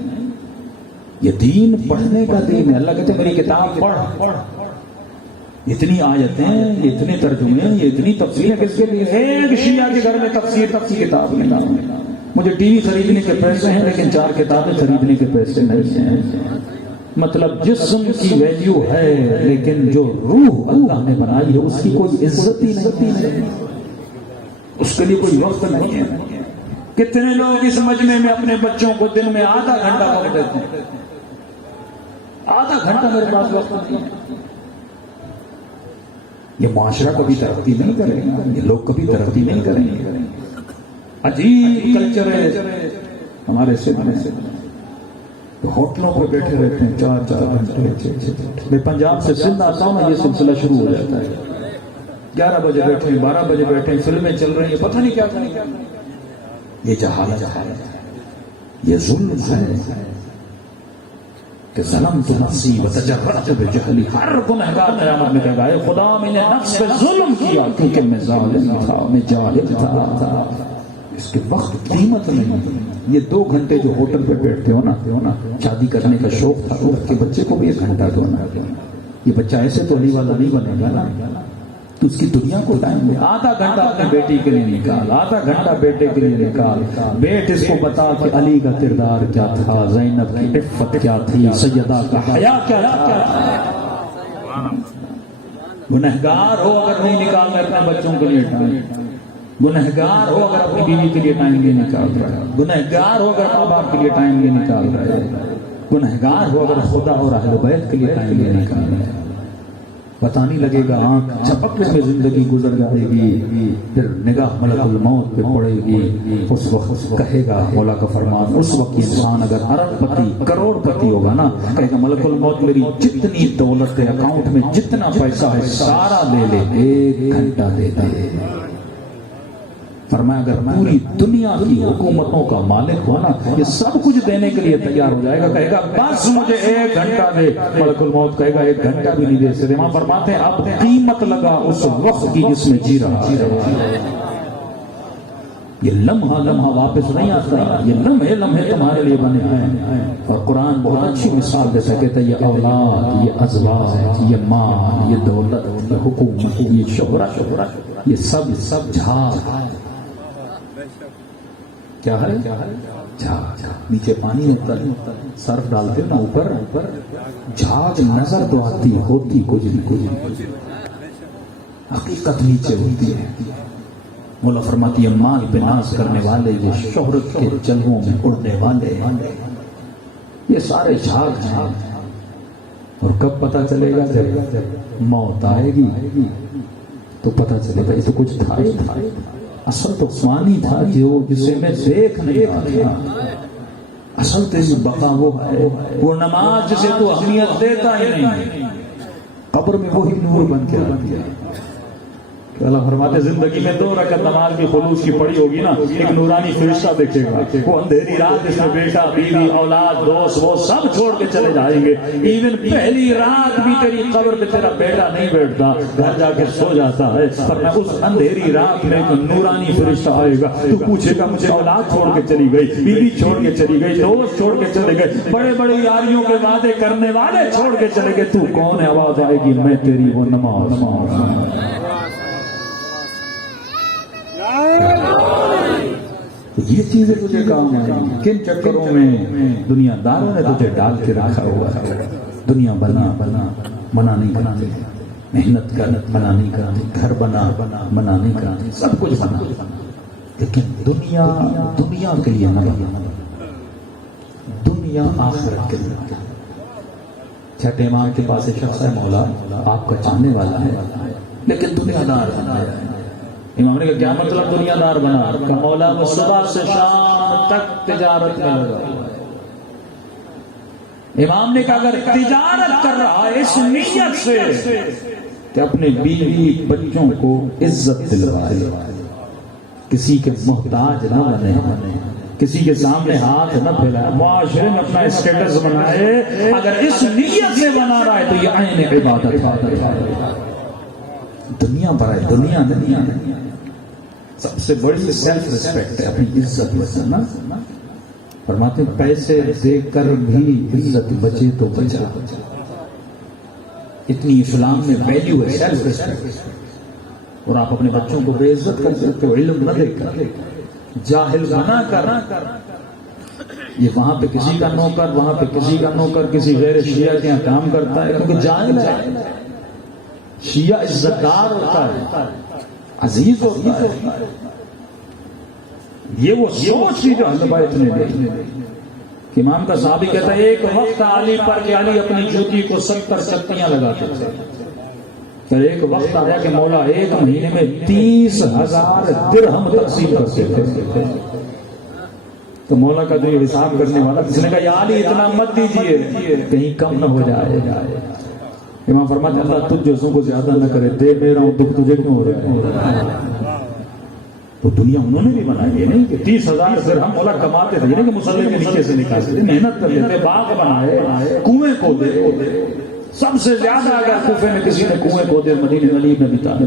یہ دین پڑھنے کا دین ہے۔ اللہ کہتے ہیں میری کتاب پڑھ، اتنی آیتیں، اتنے ترجمے، یہ اتنی تفسیریں کس کے لیے؟ ایک شیعہ کے گھر میں تفسیر کی کتاب نہیں۔ مجھے ٹی وی خریدنے کے پیسے ہیں لیکن 4 کتابیں خریدنے کے پیسے نہیں ہیں۔ مطلب جسم کی ویلیو ہے لیکن جو روح اللہ نے بنائی ہے اس کی کوئی عزت ہی نہیں، اس کے لیے کوئی وقت نہیں ہے۔ کتنے لوگ اس مجمع میں اپنے بچوں کو دن میں آدھا گھنٹہ وقت دیتے ہیں، آدھا گھنٹہ میرے پاس وقت نہیں ہے۔ یہ معاشرہ کبھی ترقی نہیں کرے گا، یہ لوگ کبھی ترقی نہیں کریں گے۔ عجیب کلچر ہے، ہمارے سندھ میں ہوٹلوں پر بیٹھے رہتے ہیں 4 گھنٹے 6 میں پنجاب سے سندھ آتا ہوں نا، یہ سلسلہ شروع ہو جاتا ہے 11 بجے بیٹھے ہیں 12 بجے بیٹھے ہیں، فلمیں چل رہی ہیں، پتہ نہیں کیا کریں. یہ جہالت ہے، یہ ظلم ہے کہ ظلمت نفسی وتجرأت بجہلی. ہر گنہگار قیامت میں کہے گا اے خدا میں نے نفس پہ ظلم کیا کیونکہ میں ظالم تھا، میں جاہل تھا. اس کے وقت قیمت نہیں. یہ 2 گھنٹے جو ہوٹل پہ بیٹھتے ہو نا، شادی کرنے کا شوق تھا تو کے بچے کو بھی 1 گھنٹہ دو نا. یہ بچہ ایسے تو علی والا نہیں بنے گا نا، تو اس کی دنیا کو ٹائم دے. آدھا گھنٹہ اپنی بیٹی کے لیے نکال، آدھا گھنٹہ بیٹے کے لیے نکال. بیٹ اس کو بتا کہ علی کا کردار کیا تھا، زینب کی عفت کیا تھی، سیدہ کا حیا کیا تھا. گنہگار ہو اگر نہیں نکال رہے اپنے بچوں کے لیے ٹائم، گنہگار ہو اگر اپنی بیوی کے لیے ٹائم نہیں نکال رہے، گنہگار ہو اگر ماں باپ کے لیے ٹائم نہیں نکال رہے، گنہگار ہو اگر خدا اور اہل بیت کے لیے ٹائم نہیں نکال رہے. پتہ نہیں لگے گا، آنکھ جھپکنے میں زندگی گزر جائے گی، پھر نگاہ ملک الموت پہ پڑے گی. اس وقت کہے گا مولا کا فرمان، اس وقت انسان اگر ارب پتی کروڑ پتی ہوگا نا، کہے گا ملک الموت میری جتنی دولت ہے، اکاؤنٹ میں جتنا پیسہ ہے سارا لے لے، 1 گھنٹہ دے دے. فرمایا اگر پوری دنیا کی حکومتوں کا مالک ہوا نا، یہ سب کچھ دینے کے لیے تیار ہو جائے گا. کہے گا بس مجھے 1 گھنٹہ دے. ملک الموت کہے گا 1 گھنٹہ بھی نہیں دے سکتے. وہاں فرماتے ہیں اب قیمت لگا اس وقت کی جس میں جی رہا ہے. یہ لمحہ واپس نہیں آتا، یہ لمحے تمہارے لیے بنے ہیں. اور قرآن بہت اچھی مثال دیتا ہے، کہتا ہے یہ اولاد، یہ ازواج، یہ مال، یہ دولت، یہ حکومت، یہ شہرت، یہ سب جھاگ. کیا ہے جھاگ. نیچے پانی ہوتا ہے، سرف ڈالتے نا اوپر، جھاگ نظر تو آتی ہوتی کچھ نہیں، حقیقت نیچے ہوتی ہے. مولا فرماتی ہے مال پہ ناز کرنے والے، یہ شہرت کے جلووں میں اڑنے والے، یہ سارے جھاگ ہیں. اور کب پتہ چلے گا؟ جب موت آئے گی تو پتہ چلے گا یہ تو کچھ تھا ہی تھا. اصل تو فانی تھا جسے میں دیکھ نہیں پاتا. اصل تیری بقا وہ ہے، وہ نماز جسے تو اہمیت دیتا ہی نہیں، قبر میں وہی نور بن کے آتی ہے. اللہ فرماتے زندگی میں 2 رکعت نماز کی خلوص کی پڑی ہوگی نا، ایک نورانی فرشتہ دیکھے گا. وہ اندھیری رات جس میں بیٹا بیوی اولاد دوست وہ سب چھوڑ کے چلے جائیں گے. ایون پہلی رات بھی تیری قبر پہ تیرا بیٹا نہیں بیٹھتا، گھر جا کے سو جاتا ہے. ورنہ اس اندھیری رات میں ایک نورانی فرشتہ آئے گا. تو پوچھے گا مجھے اولاد چھوڑ کے چلی گئی، بیوی چھوڑ کے چلی گئی، دوست چھوڑ کے چلے گئے، بڑے بڑے یاریوں کے وعدے کرنے والے چھوڑ کے چلے گئے، تو کون ہے؟ آواز آئے گی میں تیری وہ نماز. یہ چیزیں تجھے کام آئیں گی. کن چکروں میں دنیا داروں نے تجھے ڈال کے رکھا ہوا ہے. دنیا بنا منع نہیں کراتے، محنت کر منع نہیں کراتے، گھر بنا منع نہیں کراتے، سب کچھ بنا، لیکن دنیا کے لیے نہ بنا، دنیا آخرت کے لیے. چھٹے امام کے پاس ایک شخص ہے، مولا آپ کا چاہنے والا ہے لیکن دنیا دار بنا ہے. امام نے کہا کیا مطلب دنیا دار بنا؟ کہ مولا وہ صبح سے شام تک تجارت میں لگا. امام نے کہا اگر تجارت کر رہا ہے اس نیت سے کہ اپنے بیوی بچوں کو عزت دلوائے، کسی کے محتاج نہ بنے، کسی کے سامنے ہاتھ نہ پھیلائے، معاشرے میں اپنا اسٹیٹس بنائے، اگر اس نیت سے بنا رہا ہے تو یہ عین عبادت ہے. دنیا برائے دنیا نہیں، سب سے بڑی سیلف ریسپیکٹ ہے، اپنی عزت بچانا. فرماتے ہیں پیسے دے کر بھی عزت بچے تو بچا. اتنی اسلام میں ویلیو ہے سیلف ریسپیکٹ. اور آپ اپنے بچوں کو بے عزت کر سکتے ہو علم نہ دے کر، جاہل بنا کر. یہ وہاں پہ کسی کا نوکر، وہاں پہ کسی کا نوکر کسی غیر شیعہ کے یہاں کام کرتا ہے کیونکہ جاہل ہے. شیعہ عزتدار ہوتا ہے، عزیز ہوتا ہے. یہ وہ سوچ تھی جو اہل بیت نے دی. امام کا صحابی کہتا ہے ایک وقت علی پر کہ علی اپنی جوتی کو 70 چپٹیاں لگاتے تھے. پھر ایک وقت آیا کہ مولا ایک مہینے میں 30,000 درہم تقسیم کرتے تھے. تو مولا کا جو یہ حساب کرنے والا، اس نے کہا یا علی اتنا مت دیجئے کہیں کم نہ ہو جائے. امام فرماتے ہیں اللہ تجھ جیسوں کو زیادہ نہ کرے، دے میرا ہوں دکھ تجھے کیوں ہو رہا ہے؟ تو دنیا انہوں نے بھی بنائی ہے نہیں کہ 30,000 درہم مولا کماتے تھے، نہیں کہ مصلے کے نیچے سے نکالتے تھے، محنت کرتے تھے، باغ بنائے، کنویں کھودے. سب سے زیادہ اگر کوفے میں کسی نے کنویں کھودے مدینے علی نے بتا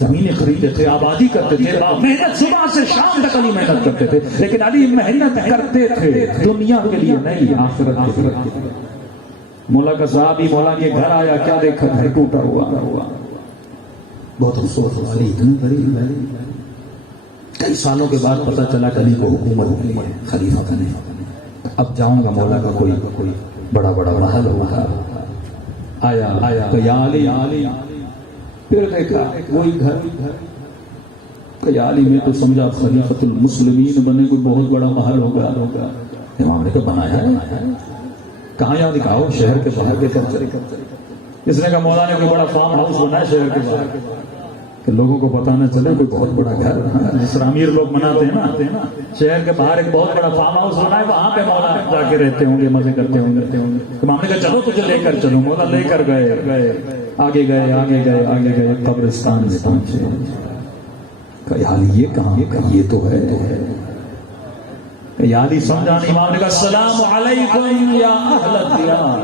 زمینیں خریدتے تھے، آبادی کرتے تھے، محنت صبح سے شام تک علی محنت کرتے تھے. لیکن علی محنت کرتے تھے دنیا کے لیے نہیں، آخرت کے لیے. مولا کا صحابی مولا کے گھر آیا، کیا دیکھا؟ گھر ٹوٹا ہوا. بہت افسوس ہوا، علی اتنے غریب ہے. کئی سالوں کے بعد پتہ چلا کہ علی کو حکومت ملی ہے، خلیفہ کا نہیں. اب جاؤں گا مولا کا کوئی بڑا محل ہوگا. آیا کہ یا علی، پھر دیکھا وہی گھر کہ یا علی، میں تو سمجھا خلیفۃ المسلمین بنے کوئی بہت بڑا محل ہوگا. امام نے کہا بنایا ہے. کہاں یہاں دکھاؤ؟ شہر کے باہر کے چلے. اس نے کہا مولا نے کوئی بڑا فارم ہاؤس بنایا شہر کے باہر کہ لوگوں کو پتہ نہ چلے کوئی بہت بڑا گھر. جس طرح امیر لوگ مناتے ہیں نا، شہر کے باہر ایک بہت بڑا فارم ہاؤس بنا ہے، وہاں پہ مولا جا کے رہتے ہوں گے، مزے کرتے ہوں گے. امام نے کہا چلو تجھے لے کر چلوں. مولا لے کر گئے، آگے گئے، قبرستان میں پہنچے. کہا علی یہ کہاں؟ یہ تو ہے. یا علی سمجھا نہیں. امام نے کہا السلام علیکم یا اہل الدیار،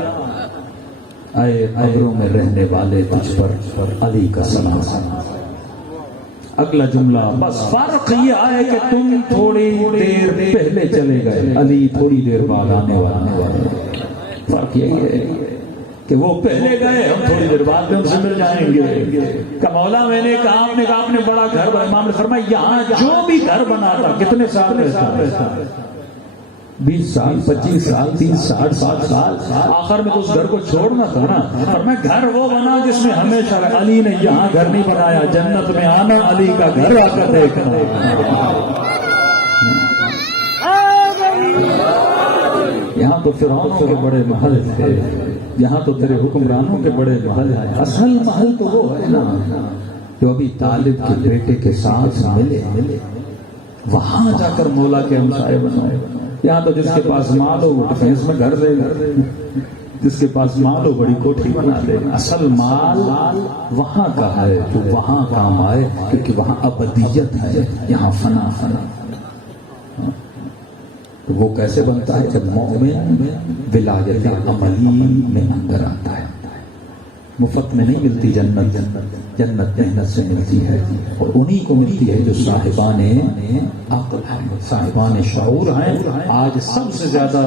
اے قبروں میں رہنے والے تجھ پر علی کا سلام. اگلا جملہ بس فرق یہ آئے کہ تم تھوڑی دیر پہلے چلے گئے، علی تھوڑی دیر بعد آنے والے. فرق یہ ہے کہ وہ پہلے گئے، ہم تھوڑی دیر بعد میں ان سے مل جائیں گے. کہ مولا میں نے کہا آپ نے بڑا گھر بنا. امام نے فرمایا یہاں جو بھی گھر بناتا کتنے سال رہتا؟ 20 سال، 25 سال، 30، 60، 60 سال. آخر میں تو اس گھر کو چھوڑنا تھا نا. اور میں گھر وہ بنا جس میں ہمیشہ. علی نے یہاں گھر نہیں بنایا، جنت میں آنا علی کا گھر آ کر دیکھنا. یہاں تو فرعونوں کے بڑے محل تھے، یہاں تو تیرے حکمرانوں کے بڑے محل ہیں. اصل محل تو وہ ہے نا جو ابھی طالب کے بیٹے کے ساتھ ملے، وہاں جا کر مولا کے ہمسائے بنائے. یہاں تو جس کے پاس مال ہو وہ ڈیفینس میں گھر دے گا، جس کے پاس مال ہو بڑی کوٹھی بنا دے. اصل مال وہاں کا ہے جو وہاں کام آئے، کیونکہ وہاں ابدیت ہے، یہاں فنا. تو وہ کیسے بنتا ہے؟ جب مومن ولایت عملی میں اندر آتا ہے. مفت میں نہیں ملتی جنت، جنت محنت سے ملتی ہے، اور انہی کو ملتی ہے جو صاحبان عقل ہیں، صاحبان شعور ہیں. آج سب سے زیادہ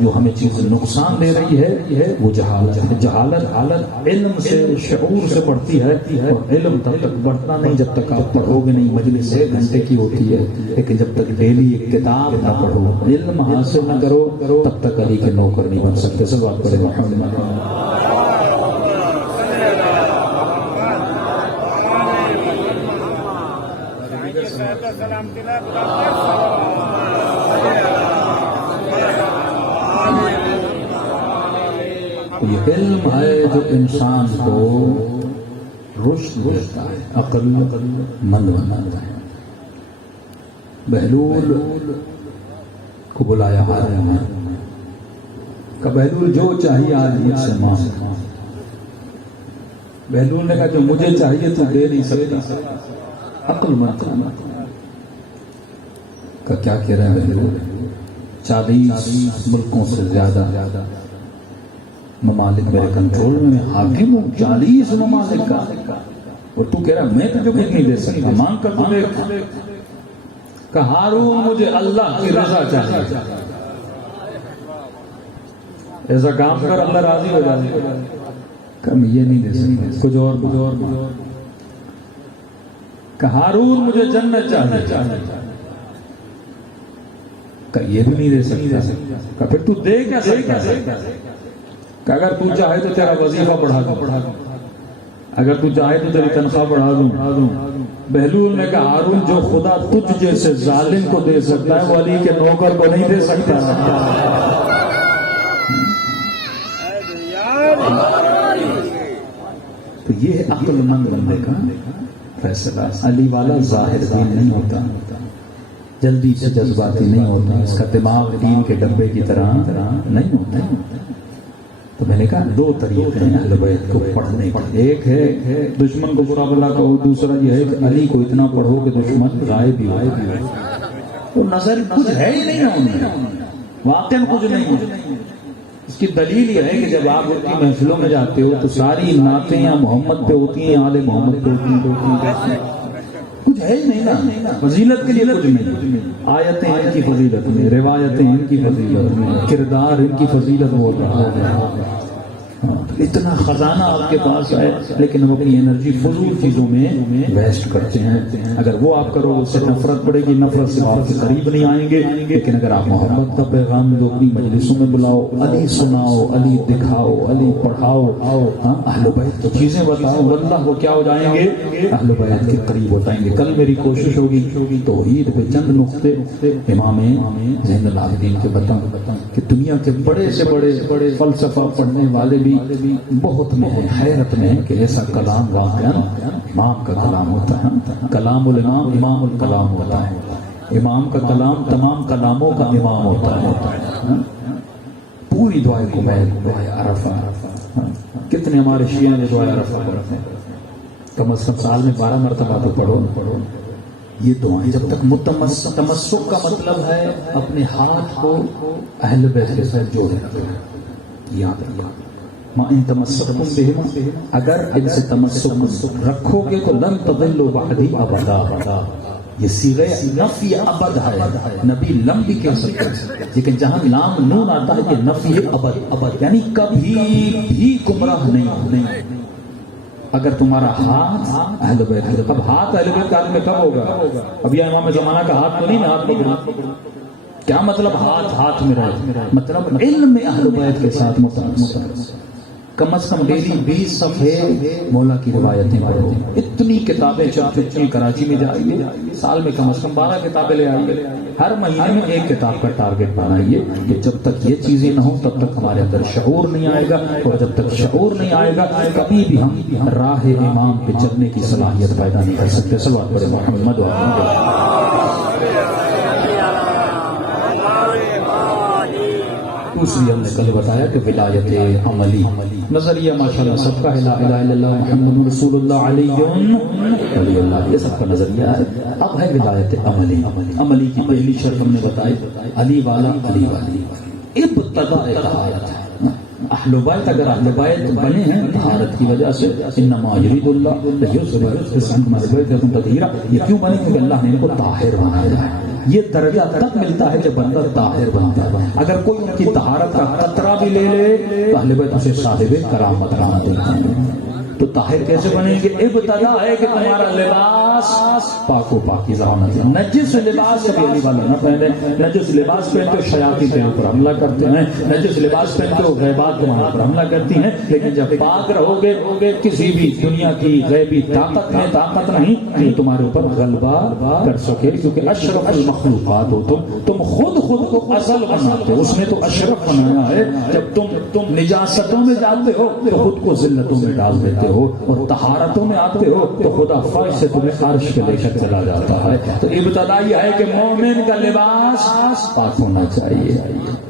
جو ہمیں چیز نقصان دے رہی ہے وہ جہالت ہے. جہالت علم سے، شعور سے بڑھتی ہے، اور علم تب تک بڑھتا نہیں جب تک آپ پڑھو گے نہیں. مجلس 1 گھنٹے کی ہوتی ہے، لیکن جب تک ڈیلی ایک کتاب نہ پڑھو، علم حاصل نہ کرو، تب تک علی کے نوکر نہیں بن سکتے. سب بات کرے محمد. یہ علم ہے جو انسان کو رشد دیتا ہے، عقل مند بناتا ہے. بہلول کو بلایا حاضر ہے کہ بہلول جو چاہیے آج مجھ سے مانگ. بہلول نے کہا جو مجھے چاہیے تو دے نہیں سکتا. عقل مند کا کیا کہہ رہے ہیں بہلول؟ 40 ملکوں سے زیادہ ممالک میرے کنٹرول میں، حاکم ہوں 40 ممالک کا، اور تو کہہ رہا میں تجھے کچھ نہیں دے سکتا، مانگ کر تو دیکھ. کہ ہارون مجھے اللہ کی رضا چاہیے، ایسا کام کر اللہ راضی ہو جائے. کہ میں یہ نہیں دے سکتا، کچھ اور. کہ ہارون مجھے جنت چاہیے، کہ یہ بھی نہیں دے سکتا. کہ پھر تو دے کیا سکتا ہے؟ کہ اگر تو چاہے تو تیرا وظیفہ بڑھا دوں، اگر تو چاہے تو تیری تنخواہ بڑھا دوں. بہلول نے کہا ہارون جو خدا تجھ جیسے ظالم کو دے سکتا ہے وہ علی کے نوکر کو نہیں دے سکتا. تو یہ ہے عقل مند بندے کا فیصلہ. علی والا ظاہر دین نہیں ہوتا، جلدی سے جذباتی نہیں ہوتا، اس کا دماغ ٹین کے ڈبے کی طرح نہیں ہوتا۔ تو میں نے کہا دو طریقے ہیں اہل بیت کو پڑھنے کے، ایک ہے دشمن کو برا بھلا کہو، دوسرا یہ ہے کہ علی کو اتنا پڑھو کہ دشمن غائب بھی ہو۔ تو نظر کچھ ہے ہی نہیں ان میں، واقعی کچھ نہیں ہے۔ اس کی دلیل یہ ہے کہ جب آپ ان کی محفلوں میں جاتے ہو تو ساری نعتیں یا محمد پہ ہوتی ہیں، آل محمد پہ ہوتی ہیں، کچھ ہے ہی نہیں نا، فضیلت کے لیے کچھ نہیں۔ آیتیں ان کی فضیلت میں، روایتیں ان کی فضیلت میں، کردار ان کی فضیلت میں ہوتا ہے۔ اتنا خزانہ آپ کے پاس ہے، لیکن ہم اپنی انرجی فضول چیزوں میں ویسٹ کرتے ہیں۔ اگر وہ آپ کرو اس سے نفرت پڑے گی، نفرت سے آپ کے قریب نہیں آئیں گے۔ لیکن اگر آپ محبت کا پیغام دو، اپنی مجلسوں میں بلاؤ، علی سناؤ، علی دکھاؤ، علی پڑھاؤ، اہل بیت کی چیزیں بتاؤ، واللہ وہ کیا ہو جائیں گے؟ اہل بیت کے قریب ہو جائیں گے۔ کل میری کوشش ہوگی توحید پہ چند نقطے امام زین العابدین کے بتاؤں کہ دنیا کے بڑے سے بڑے فلسفہ پڑھنے والے بھی بہت میں ہیں، حیرت میں ہے کہ ایسا کلام واقعا امام کا کلام ہوتا ہے۔ کلام الامام امام الکلام ہوتا ہے، امام کا کلام تمام کلاموں کا امام ہوتا ہے۔ پوری دعائیں کو میں دعائیں عرفہ، کتنے ہمارے شیعہ نے دعائیں عرفہ پڑھتے ہیں، کم از کم سال میں 12 مرتبہ تو پڑھو یہ دعائیں۔ جب تک تمسک کا مطلب ہے اپنے ہاتھ کو اہل بیت کے ساتھ جوڑے رکھنا، یاد رکھنا۔ ما ان تمسکتم بہما، اگر ان سے تمسک رکھو گے تو لن تضلوا بعدی ابدا۔ یہ صیغہ نفی ابد ہے، نبی لم بھی کہہ سکتے ہیں، لیکن جہاں لام نون آتا ہے یہ نفی ابد، یعنی کبھی بھی گمراہ نہیں۔ اگر تمہارا ہاتھ اہل بیت، اب ہاتھ اہل بیت کا حال میں کب ہوگا؟ اب یہ امام زمانہ کا ہاتھ تو نہیں نا، ہاتھ پکڑا، کیا مطلب ہاتھ میں رہے؟ مطلب علم اہل بیت کے ساتھ متعلق کم از کم ڈیلی 20 صفحے مولا کی روایتیں پڑھو۔ اتنی کتابیں چھپ چکی ہیں، کراچی میں جائیے سال میں کم از کم 12 کتابیں لے آئیے، ہر مہینے میں ایک کتاب کا ٹارگٹ بنائیے کہ جب تک یہ چیزیں نہ ہوں تب تک ہمارے اندر شعور نہیں آئے گا، اور جب تک شعور نہیں آئے گا کبھی بھی ہم راہ امام پہ چلنے کی صلاحیت پیدا نہیں کر سکتے۔ صلوات پڑھیں محمد و دوسری ہم نے کل بتایا کہ ولایت عملی، نظریہ ماشاءاللہ سب کا، لا الہ الا اللہ محمد رسول اللہ علی ولی اللہ، یہ سب کا نظریہ ہے۔ اب ہے ولایت عملی۔ عملی کی پہلی شرط ہم نے بتائی علی والا، علی والی ابتداء طہارت ہے۔ اہل بیت اگر اہل بیت بنے ہیں طہارت کی وجہ سے، انما یرید اللہ لیذہب عنکم الرجس تطہیرا، یہ کیوں بنے؟ کیونکہ اللہ نے ان کو طاہر بنایا ہے۔ یہ درجہ تب ملتا ہے جب بندہ طاہر بنتا ہے۔ اگر کوئی ان کی طہارت کا قطرہ بھی لے لے تو اہل بیت اسے صاحب کرامت بنا دیتے ہیں۔ تو طاہر کیسے بنیں گے؟ ابتدا ہے کہ تمہارا لباس پاک و پاکیزہ ہونا چاہیے۔ نجس لباس کبھی علی والا نہ پہنے، نجس لباس پہن کے شیاطین تمہارے اوپر حملہ کرتے ہیں، نجس لباس پہن کے غیبات تمہارے اوپر حملہ کرتی ہیں۔ لیکن جب پاک رہو گے کسی بھی دنیا کی غیبی طاقت میں طاقت نہیں کہ تمہارے اوپر غلبہ کر سکے، کیونکہ اشرف المخلوقات ہو تم خود کو ازل بناتے ہو، اس نے تو اشرف بنایا ہے۔ جب تم نجاستوں میں جاتے ہو تو خود کو ذلتوں میں ڈال دیتے ہو، اور طہارتوں میں آتے ہو تو خدا فرش سے تمہیں عرش پہ لے کر چلا جاتا ہے۔ تو ابتدا یہ ہے کہ مومن کا لباس پاک ہونا چاہیے۔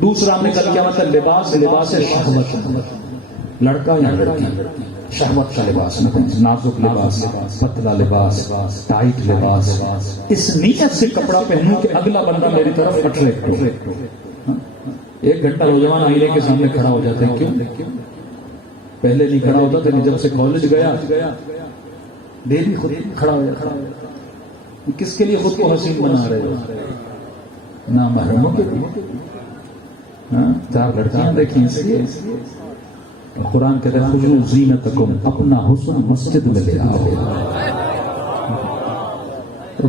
دوسرا ہم نے کل کیا مطلب لباس شہوت، لڑکا یا لڑکی شہوت کا لباس، نازک لباس، پتلا لباس، ٹائٹ لباس، اس نیت سے کپڑا پہنوں کہ اگلا بندہ میری طرف اٹریکٹ ہو۔ 1 گھنٹہ نوجوان آئینے کے سامنے کھڑا ہو جاتا ہے، کیوں؟ پہلے نہیں کھڑا ہوتا تھا، جب سے کالج گیا ڈیلی خود کھڑا ہو جاتا۔ کس کے لیے خود کو حسین بنا رہے ہو؟ نامحرموں کے لیے۔ 4 لڑکیاں دیکھیں اس لیے قرآن کہتا ہے خذوا زینتکم، اپنا حسن مسجد میں لے آؤ۔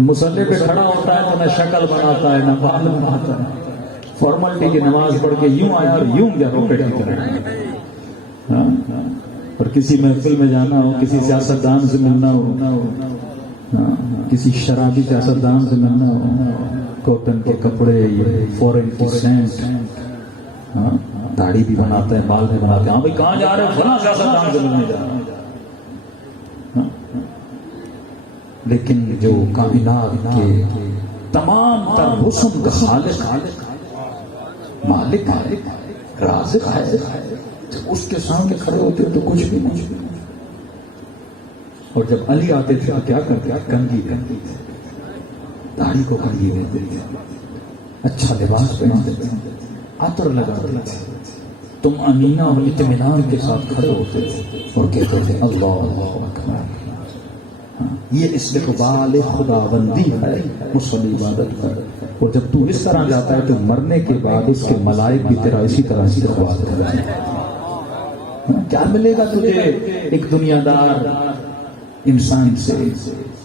مصلی پہ کھڑا ہوتا ہے تو نہ شکل بناتا ہے نہ بال بناتا ہے، فارملٹی کی نماز پڑھ کے یوں آیا اور یوں گیا روکٹ کی طرح۔ اور کسی محفل میں جانا ہو، کسی سیاستدان سے ملنا ہو، کسی شرابی سیاستدان سے ملنا ہو، کاٹن کے کپڑے، فورن کی سینٹ، داڑھی بھی بناتا ہے، بال بھی بناتے ہیں، ہاں بھائی کہاں جا رہے ہیں؟ فلاں سیاستدان سے ملنے جا رہے ہیں۔ لیکن جو کائنات کے تمام تر حسن کا خالق مالک رازق ہے، اس کے سامنے کھڑے ہوتے تو کچھ بھی نہیں. اور جب علی آتے تھے تو کیا کرتے؟ کنگھی تھے، داڑھی کو کنگھی دیتے تھے، اچھا لباس پہنتے تھے، عطر لگاتے تھے. تم امینہ اور اطمینان کے ساتھ کھڑے ہوتے تھے اور کہتے تھے اللہ اکبر. یہ استقبال خدا بندی ہے مسلم عبادت کا. اور جب تو اس طرح جاتا ہے تو مرنے کے بعد اس کے ملائک بھی تیرا اسی طرح استقبال کر رہے ہیں. کیا ملے گا تجھے ایک دنیا دار انسان سے؟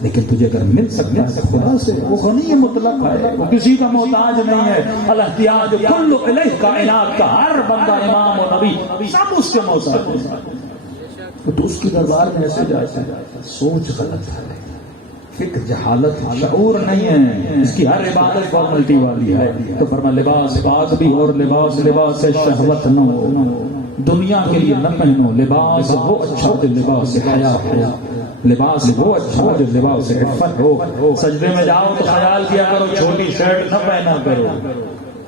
لیکن تجھے اگر مل سکتا ہے خدا سے، وہ غنی مطلق ہے، وہ کسی کا محتاج نہیں ہے. الاحتیاج کل الیہ، کائنات کا ہر بندہ امام و نبی سب اس کے محتاج ہے. تو اس کی دربار میں ایسے جاتا ہے. سوچ غلط ہے، فکر جہالت، شعور نہیں ہے. اس کی ہر عبادت فارملٹی والی ہے. تو فرما لباس پاک بھی اور لباس شہوت نہ ہو. دنیا کے لیے نہ پہنو لباس وہ اچھا جو لباس حیا ہو، لباس وہ اچھا جو لباس عفت ہو. سجدے میں جاؤ تو خیال کیا کرو چھوٹی شرٹ نہ پہنا کرو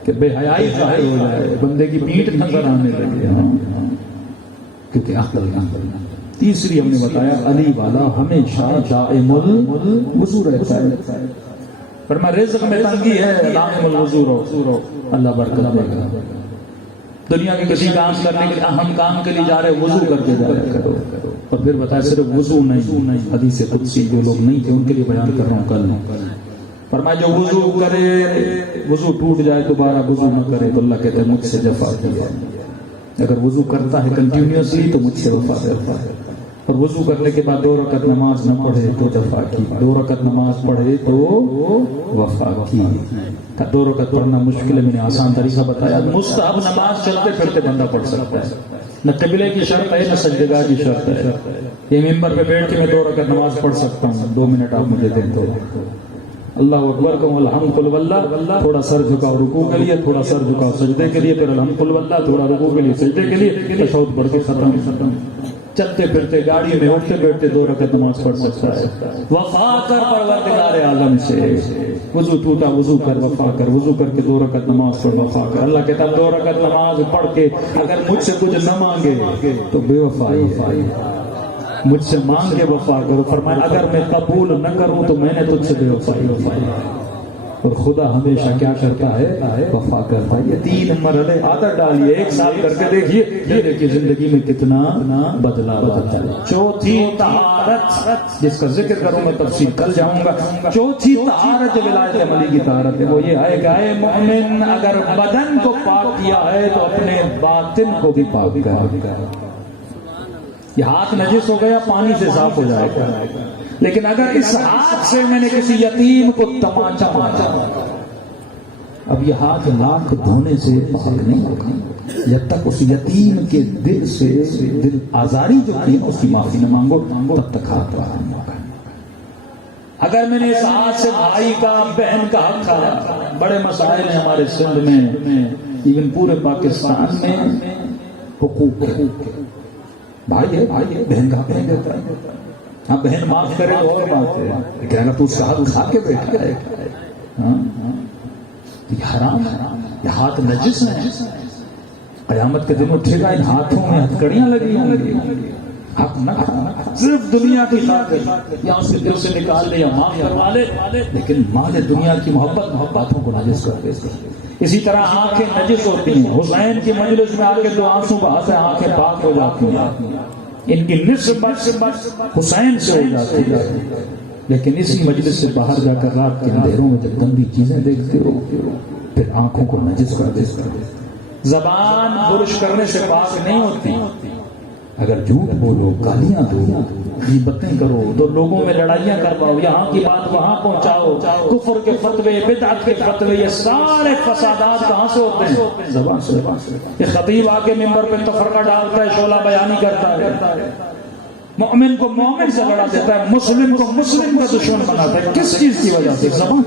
کہ بے حیائی ظاہر ہو جائے، بندے کی پیٹھ نظر آنے لگے. کیونکہ عقل نہ. تیسری ہم نے بتایا علی والا ہمیشہ دائم الوضو رہتا ہے. فرمایا رزق میں تنگی ہے، دائم الوضو رہو، اللہ برکت دے گا. دنیا کے کسی کام کرنے کے لیے اہم کام کے لیے جا رہے وضو کر کے جایا کرو. اور پھر بتایا صرف وضو نہیں، حدیث قدسی جو لوگ نہیں تھے ان کے لیے بیان کر رہا ہوں کل. فرمایا جو وضو کرے وضو ٹوٹ جائے دوبارہ وضو نہ کرے تو اللہ کہتے ہیں مجھ سے جفا کیا. اگر وضو کرتا ہے کنٹینیوسلی تو مجھ سے وفا کرتا ہے. اور وضو کرنے کے بعد 2 رکعت نماز نہ پڑھے تو جفا کی، 2 رکعت نماز پڑھے تو وفا کی. 2 رکعت پڑھنا مشکل ہے، میں نے آسان طریقہ بتایا. مستحب نماز چلتے پھرتے بندہ پڑھ سکتا ہے، نہ قبلے کی شرط ہے نہ سجدگاہ کی شرط ہے. یہ ممبر پہ بیٹھ کے میں 2 رکعت نماز پڑھ سکتا ہوں. 2 منٹ آپ مجھے دیں تو اللہ اکبر کہوں، الحمد للہ، تھوڑا سر جھکاؤ رکوع کے لیے، تھوڑا سر جھکاؤ سجدے کے لیے، پھر الحمد للہ، تھوڑا رکوع کے لیے سجدے کے لیے، تشہد پڑھ کے ختم. چلتے پھرتے گاڑی میں اٹھتے بیٹھتے 2 رکعت نماز پڑھ سکتا ہے. وفا کر پروردگار عالم سے، وضو ٹوٹا وضو کر، وفا کر، وضو کر کے 2 رکعت نماز پڑھ، وفا کر. اللہ کہتا ہے 2 رکعت نماز پڑھ کے اگر مجھ سے کچھ نہ مانگے تو بے وفائی، مجھ سے مانگ کے وفا کرو. فرمایا اگر میں قبول نہ کروں تو میں نے تجھ سے بے وفائی. اور خدا ہمیشہ کیا کرتا ہے؟ وفا کرتا ہے. یہ 3 مرحلے عادت ڈالیے، 1 سال کر کے دیکھیے، یہ دیکھیے زندگی میں کتنا بدلاؤ آتا ہے. چوتھی طہارت، جس کا ذکر کروں میں تفصیل کل جاؤں گا. چوتھی طہارت جو ولایت عملی کی طہارت ہے وہ یہ ہے کہ اے مومن اگر بدن کو پاک کیا ہے تو اپنے باطن کو بھی پاک کر. یہ ہاتھ نجس ہو گیا پانی سے صاف ہو جائے گا، لیکن اگر اس ہاتھ سے میں نے کسی یتیم کو تماچا مارا، اب یہ ہاتھ لاکھ دھونے سے پاک نہیں ہوگا جب تک اس یتیم کے دل سے دل آزاری جو کی اس کی معافی نہ مانگو، تب تک ہاتھ پاک نہیں ہوگا. اگر میں نے اس ہاتھ سے بھائی کا بہن کا حق کھایا، بڑے مسائل ہیں ہمارے سندھ میں، ایون پورے پاکستان میں حقوق ہے. بھائی ہے بہن کا حق نہیں دیتا ہے. ہاں بہن معاف کرے تو اور بات ہے، لیکن اگر تو اس کا حق کھا کے بیٹھا ہے، یہ حرام ہے. یہ ہاتھ نجس ہیں. قیامت کے دن اٹھے گا ان ہاتھوں میں ہتھکڑیاں لگی ہوں گی. حق نہ کھانا، صرف دنیا کی خاطر یا اس کے دل سے نکال لے یا معاف کروا لے، لیکن مال دنیا کی محبتوں کو نجس کر دے. اسی طرح آنکھیں نجس ہوتی ہیں. حسین کی مجلس میں آ کے تو آنسو بہاتے ہیں، آنکھیں پاک ہو جاتی ہیں. ان کی نسبت حسین سے ہو جاتی ہے. لیکن اسی مجلس سے باہر جا کر رات کے اندھیروں میں جب گندی چیزیں دیکھتے ہو پھر آنکھوں کو نجس کر دیتے. زبان برش کرنے سے پاک نہیں ہوتی. اگر جھوٹ بولو، گالیاں دو، غیبتیں کرو تو لوگوں میں لڑائیاں کرواؤ، یہاں کی بات وہاں پہنچاؤ، کفر کے فتوے، بدعت کے فتوے، یہ سارے فسادات کہاں سے ہوتے ہیں؟ زبان سے. یہ خطیب آ کے ممبر پہ تفرقہ ڈالتا ہے، شعلہ بیانی کرتا ہے، مومن کو مومن سے لڑا دیتا ہے، مسلم کو مسلم کا دشمن بناتا ہے. کس چیز کی وجہ سے؟ زبان.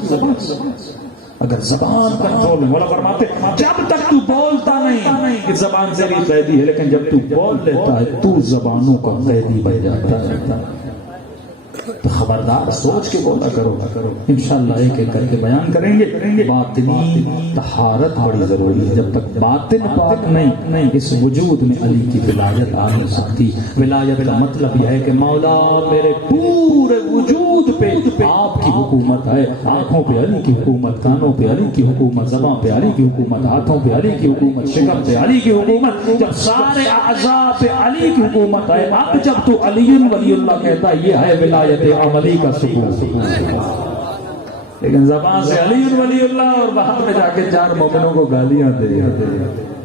اگر زبان کنٹرول میں، مولا فرماتے جب تک تو بولتا نہیں کہ زبان تیری قیدی ہے، لیکن جب تو بول لیتا ہے تو زبانوں کا قیدی بن جاتا ہے. تو خبردار سوچ کے بولا کرو، انشاءاللہ ایک ایک کر کے بیان کریں گے۔ باطنی طہارت بڑی ضروری ہے، جب تک باطن پاک نہیں اس وجود میں علی کی ولایت آ نہیں سکتی۔ ولایت کا مطلب یہ ہے کہ مولا میرے پورے وجود پہ آپ کی حکومت ہے، آنکھوں پہ علی کی حکومت، کانوں پہ علی کی حکومت، زبان پہ علی کی حکومت، ہاتھوں پہ علی کی حکومت، شکم پہ علی کی حکومت، جب سارے اعضاء پہ علی کی حکومت ہے، اب جب تو علی ولی اللہ کہتا ہے یہ ہے ولایت عملی کا سکون۔ لیکن زبان سے علی ولی اللہ اور باہر میں جا کے چار مومنوں کو گالیاں دے،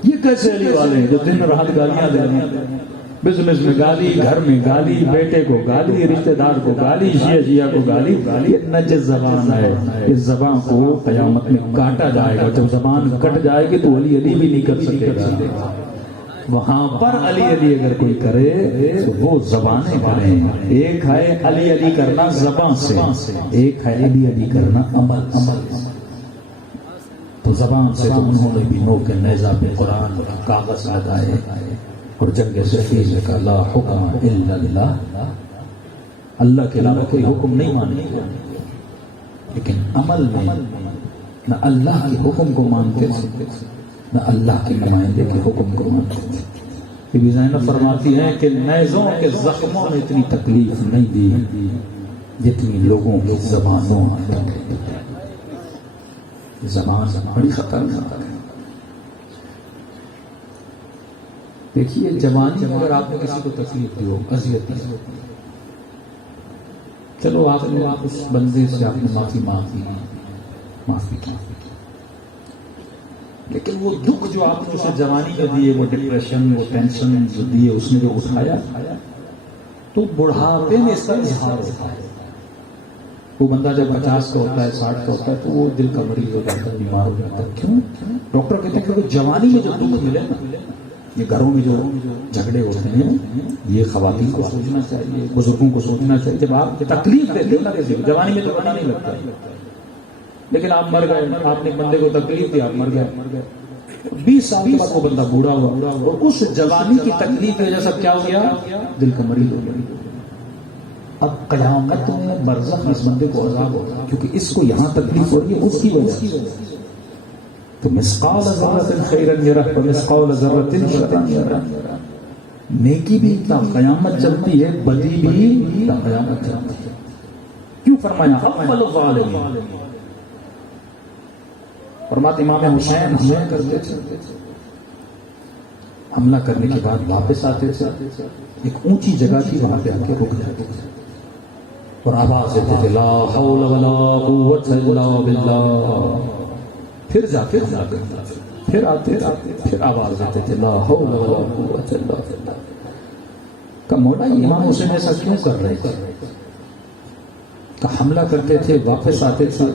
یہ کیسے علی والے ہیں جو دن رات گالیاں دے رہے ہیں؟ بزنس میں گالی، گھر میں گالی، بیٹے کو گالی، رشتہ دار کو گالی، شیعہ کو گالی۔ یہ نجس زبان ہے، اس زبان کو قیامت میں کاٹا جائے گا۔ جب زبان کٹ جائے گی تو علی علی بھی نہیں کر سکے گا۔ وہاں پر علی علی اگر کوئی کرے تو وہ زبانیں کریں۔ ایک ہے علی علی کرنا زبان سے، ایک ہے علی علی کرنا عمل۔ تو زبان سے تو انہوں نے بھی نوک نیزہ پہ قرآن کاغذ لگائے اور جنگ صفین میں کہا لا حکم الا للہ، اللہ کے علاوہ کوئی حکم نہیں مانے گا۔ لیکن عمل میں نہ اللہ کے حکم کو مانتے تھے نہ اللہ کے نمائندے کے حکم کو مانتے تھے۔ بی بی زینب فرماتی ہیں کہ نیزوں کے زخموں میں اتنی تکلیف نہیں دی جتنی لوگوں کی زبانوں میں تکلیف دی۔ زبان بڑی خطرناک ہے۔ دیکھیے جوانی میں اگر آپ نے کسی کو تکلیف دی ہو، اذیت دی ہو، چلو آپ نے اس بندے سے آپ نے معافی کی، لیکن وہ دکھ جو آپ نے اسے جوانی میں دیے، وہ ڈپریشن، وہ ٹینشن جو دیے، اس نے جو اٹھایا تو بڑھاپے میں اس کا اظہار ہوتا ہے۔ وہ بندہ جب 50 کا ہوتا ہے، 60 کا ہوتا ہے تو وہ دل کا مریض ہو جاتا ہے، بیمار ہو جاتا ہے۔ کیوں؟ ڈاکٹر کہتے ہیں کہ جوانی میں جو دکھ ملے نا، یہ گھروں میں جو جھگڑے ہوتے ہیں، یہ خواتین کو سوچنا چاہیے، بزرگوں کو سوچنا چاہیے۔ جب آپ تکلیف دیتے ہو نا کسی کو، جوانی میں تو پتہ نہیں لگتا، لیکن آپ مر گئے، آپ نے بندے کو تکلیف دی، آپ مر گئے، 20 سال کے بعد وہ بندہ بوڑھا ہوا اور اس جوانی کی تکلیف کی وجہ سے کیا ہو گیا؟ دل کا مریض ہو گیا۔ اب قیامت میں برزخ اس بندے کو عذاب ہوگا، کیونکہ اس کو یہاں تکلیف ہو رہی ہے اس کی وجہ سے۔ تو مثقال ذرۃ خیرا یرہ ومثقال ذرۃ شرا یرہ، نیکی بھی تا قیامت چلتی ہے، بدی بھی تا قیامت چلتی ہے۔ کیوں فرمایا اول الظالمین؟ فرماتے امام حسین حملہ کرتے تھے، حملہ کرنے کے بعد واپس آتے تھے، ایک اونچی جگہ تھی وہاں پہ آ کے رک جاتے تھے اور آواز دیتے تھے لا حول ولا قوت الا باللہ، پھر جاتے پھر آتے پھر آواز دیتے تھے لا حول ولا قوت الا باللہ۔ کہ مولا امام حسین ایسا کیوں کر رہے تھے؟ کہ حملہ کرتے تھے، واپس آتے تھے،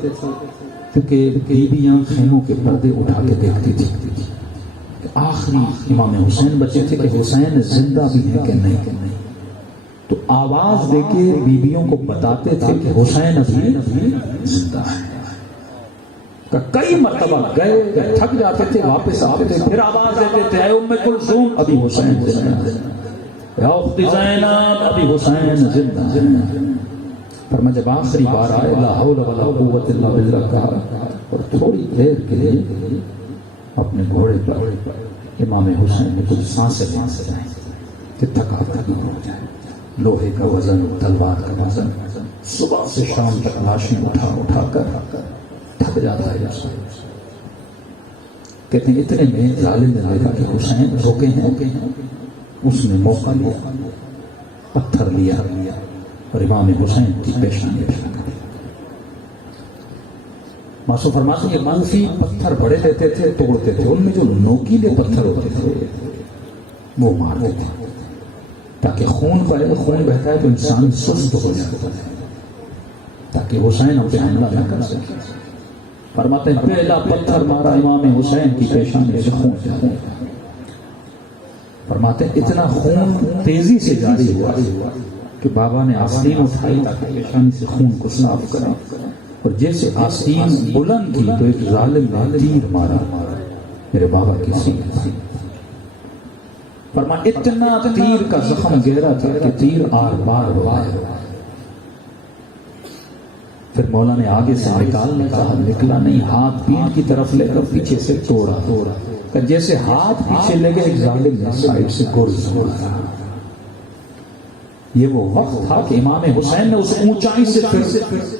کیونکہ بیویاں خیموں کے پردے اٹھا کے دیکھتی تھی کہ آخری امام حسین بچے تھے کہ حسین زندہ بھی ہیں کہ نہیں، تو آواز دے کے بیویوں کو بتاتے تھے کہ حسین ابھی زندہ ہے۔ کئی مرتبہ گئے، تھک جاتے تھے، واپس آتے تھے، پھر آواز دیتے تھے اے ام کلثوم ابھی حسین زندہ ہے، یا اخت زینب ابھی حسین زندہ ہے۔ فرما جب آخری بار آئے لا حول ولا قوت الا باللہ کہا اور تھوڑی دیر کے لیے اپنے گھوڑے پر امام حسین نے کچھ سانسیں لیں کہ تھکاوٹ دور ہو جائے۔ لوہے کا وزن، تلوار کا وزن، صبح سے شام تک لاشیں اٹھا کر تھک جاتا ہے۔ کہتے ہیں اتنے میں ظالم نے دیکھا کہ حسین روکے ہیں، اس نے موقع لیا، پتھر لیا اور امام حسین کی پیشانی پہ لگا۔ معصوم فرماتے ہیں منفی پتھر بڑے لیتے تھے، توڑتے تھے، ان میں جو نوکیلے پتھر ہوتے تھے وہ مارتے تھے تاکہ خون بہے۔ خون بہتا ہے تو انسان سست ہو جاتا ہے تاکہ حسین ہم پہ حملہ نہ کر سکے۔ فرماتے ہیں پہلا پتھر مارا امام حسین کی پیشانی سے خون۔ فرماتے ہیں اتنا خون تیزی سے جاری ہوا کہ بابا نے آستین اٹھائی تاکہ پیشانی سے خون کو صاف کرے، اور جیسے آستین بلند کی تو ایک ظالم نے تیر مارا میرے بابا کی سینے سے۔ فرما اتنا تیر کا زخم گہرا تھا کہ تیر آر بار ہوا ہے۔ پھر مولا نے آگے سے نکالنے کہا، نکلا نہیں، ہاتھ پیٹھ کی طرف لے کر پیچھے سے توڑا، جیسے ہاتھ پیچھے لے گئے ایک ظالم نے سائڈ سے گول چھوڑا۔ یہ وہ وقت تھا کہ امام حسین نے اس اونچائی سے پھر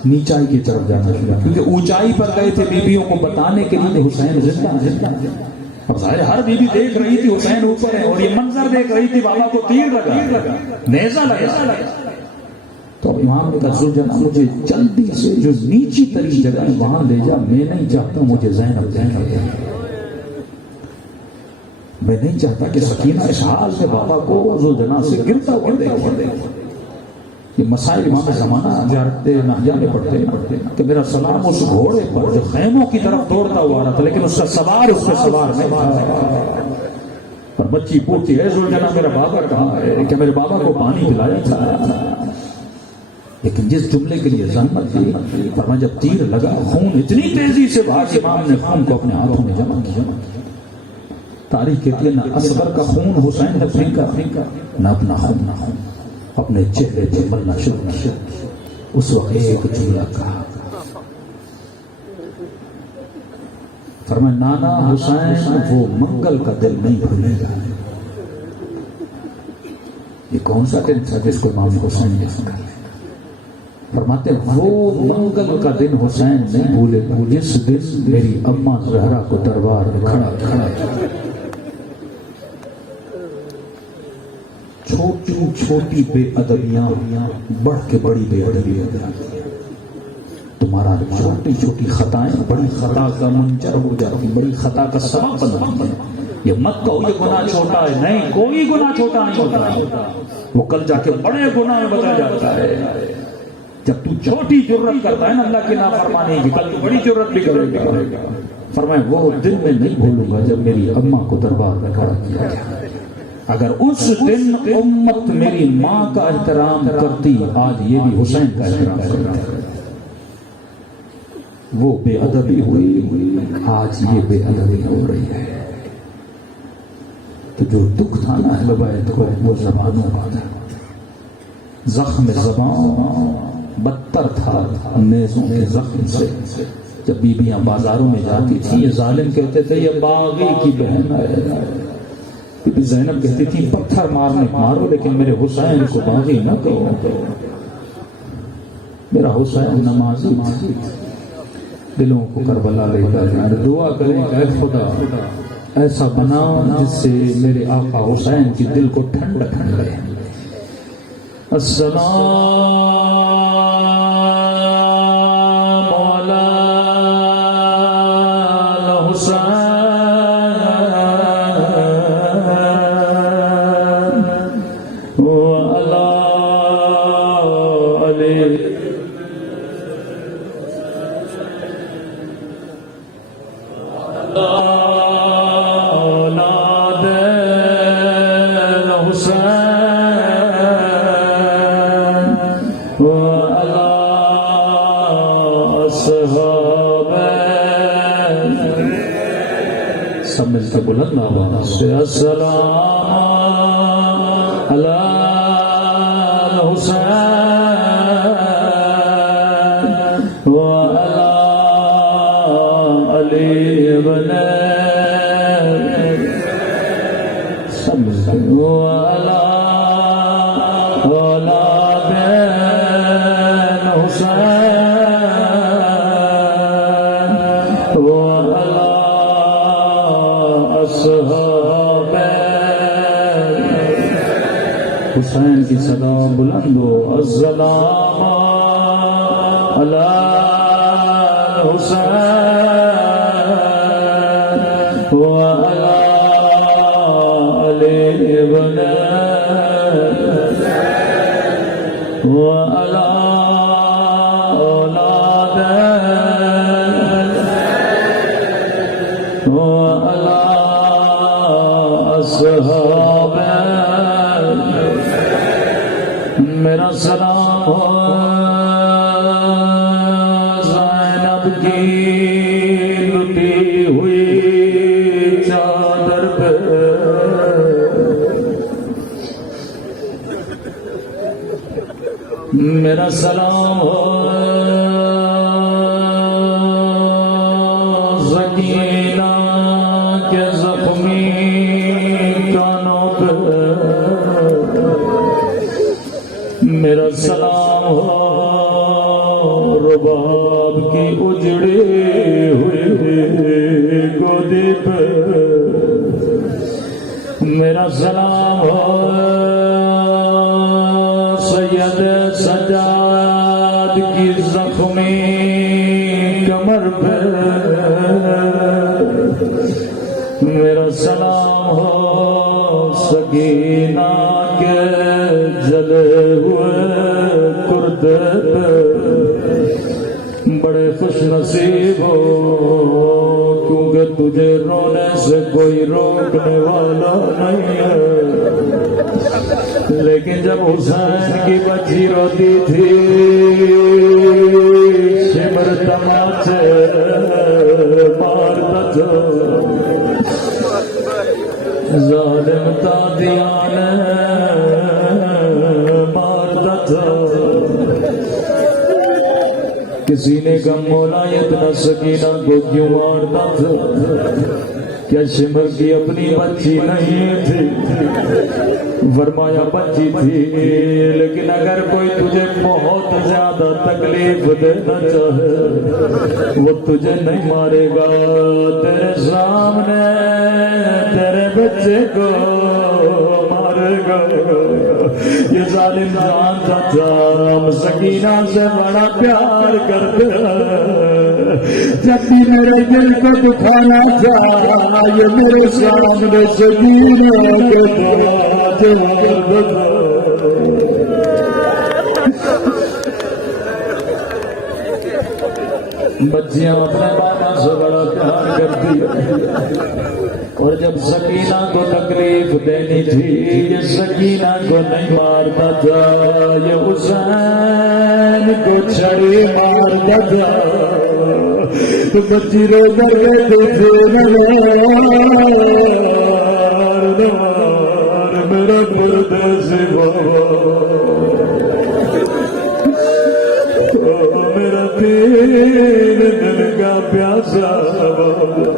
نیچائی کی طرف جانا شروع، کیونکہ اونچائی پر گئے تھے بیویوں کو بتانے کے لیے حسین زندہ۔ اب ظاہر ہر بیوی دیکھ رہی تھی حسین اوپر ہے، اور یہ منظر دیکھ رہی تھی بابا کو تیر لگا، نیزہ لگا۔ تو امام نے کہا ذوالجلال مجھے جلدی سے جو نیچی ترین جگہ ہے وہاں لے جا، میں نہیں چاہتا مجھے زینب میں نہیں چاہتا کہ سکینہ اس حال میں بابا کو ذوالجلال سے گرتا ہوا دیکھے۔ یہ مسائل امام زمانہ زیارت نہجہ میں پڑھتے کہ میرا سلام اس گھوڑے پر جو خیموں کی طرف دوڑتا ہوا رہا تھا، لیکن اس کا سوار اس پہ سوار نہیں تھا۔ اور بچی پوچھتی ہے ذوالجلال میرا بابا کہاں ہے، کہ میرے بابا کو پانی پلایا تھا۔ لیکن جس جملے کے لیے زحمت تھی، فرمایا جب تیر لگا خون اتنی تیزی سے بھاگ، امام نے خون کو اپنے ہاتھوں میں جمع کیا۔ تاریخ کہتی ہے نہ اصغر کا خون حسین نے پھینکا، نہ اپنا خون اپنے چہرے پہ ملنا شروع کیا۔ اس وقت ایک جملہ کہا، فرمایا نانا حسین وہ منگل کا دل نہیں بھولے گا۔ یہ کون سا دن تھا جس کو امام حسین نے کہا؟ فرماتے وہ منگل کا دن حسین نہیں بھولے گا جس دن میری اماں زہرا کو دربار میں کھڑا چھوٹی چھوٹی بے ادبیاں بڑھ کے بڑی بے ادبی ہو جاتی، تمہارا چھوٹی چھوٹی خطائیں بڑی خطا کا منجر ہو جاتی، بڑی خطا کا سبب بنتی ہیں۔ یہ مت کہو یہ گناہ چھوٹا ہے، نہیں، کوئی گناہ چھوٹا نہیں ہوتا، وہ کل جا کے بڑے گناہ میں بدل جاتا ہے۔ جب تو چھوٹی جرت کرتا ہے نا اللہ کی نافرمانی کی، کل تو بڑی جرت بھی کرے گا۔ فرمایا وہ دن میں نہیں بھولوں گا جب میری اماں کو دربار میں کھڑا کیا گیا۔ اگر اس دن امت میری ماں کا احترام کرتی، آج یہ بھی حسین کا احترام کرتا۔ وہ بے ادبی ہوئی، آج یہ بے ادبی ہو رہی ہے۔ تو جو دکھ تھا نا اہل بیت کو، وہ زبانوں کا تھا، زخم زبان بدتر تھا نیزوں کے زخم سے۔ جب بیبیاں بازاروں میں جاتی تھی، یہ ظالم کہتے تھے یہ باغی کی بہن ہے، بی بی زینب کہتی تھی پتھر مارنے مارو لیکن میرے حسین کو باغی نہ کہو، میرا حسین نمازی تھی۔ دلوں کو کربلا لے کر دعا کریں کہ اے خدا ایسا بناؤ جس سے میرے آقا حسین کی دل کو ٹھنڈا لگے۔ السلام علی الحسین وعلی علی سب مل کے بلند آواز سے السلام علی الحسین وعلی علی بن سب مل کے وعلی اولاد حسین حسین کی صدا بلند ہو السلام علی حسین وعلی علی بن وعلی اولاد وعلی اصحاب میرا سلام ہو زینب کی لٹی ہوئی چادر پہ، میرا سلام ہو سکینہ کے زخمی کانوں پہ میرا سلام ہو، رباب کی اجڑی ہوئی گودی پہ میرا سلام ہو، سید سجاد کی زخمی کمر پہ میرا سلام ہو، سکینہ کے جلے ہوئے کردے پہ بڑے خوش نصیب ہو، کیونکہ تجھے رونے سے کوئی روکنے والا نہیں ہے۔ لیکن جب حسین کی بچی روتی تھی شمر تماچے مارتا تھا، ظالم تادیان مارتا تھا، کسی نے کہا مولا اتنا سکینہ کو کیوں مارتا تھا؟ کیا شمر کی اپنی بچی نہیں تھی؟ فرمایا بچی تھی، لیکن اگر کوئی تجھے بہت زیادہ تکلیف دینا چاہے وہ تجھے نہیں مارے گا، تیرے سامنے تیرے بچے کو مارے گا۔ یہ ظالم جانتا تھا ہم سکینہ سے بڑا پیار کرتے ہیں، جب بھی میرے دل کو دکھانا تھا یہ میرے سامنے سکینہ کے دروازے کرتا۔ بچیاں اپنے بابا سے بڑا پیار کرتی ہیں، اور جب سکینہ کو تکلیف دینی تھی یہ سکینہ کو نہیں مارتا تھا، یہ حسین کو چھڑی مارتا تھا۔ تو بچی رو کر کہتے تھے نوار میرا پردیسی بابا، میرا تین دن کا پیاسا بابا۔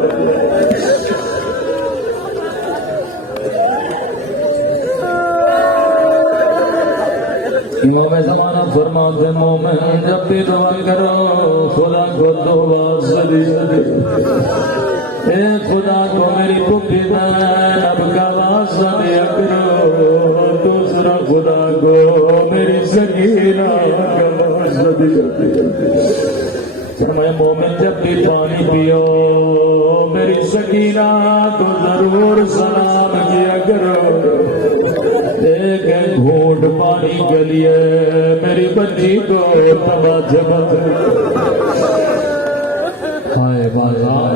امام زمانہ فرماتے مومن جب بھی دعا کرو خدا کو دعا ضرور دے، اے خدا کو میری پھوپھی بہن اب کا واسطہ دیا کرو، دوسرا خدا کو میری سکینہ کا واسطہ دیا کرو۔ فرمایا مومن جب بھی پانی پیو میری سکینہ کو ضرور سلام کیا کرو، ایک گھونٹ پانی کے لیے میری بچی کو توجہ مت۔ ہائے بازار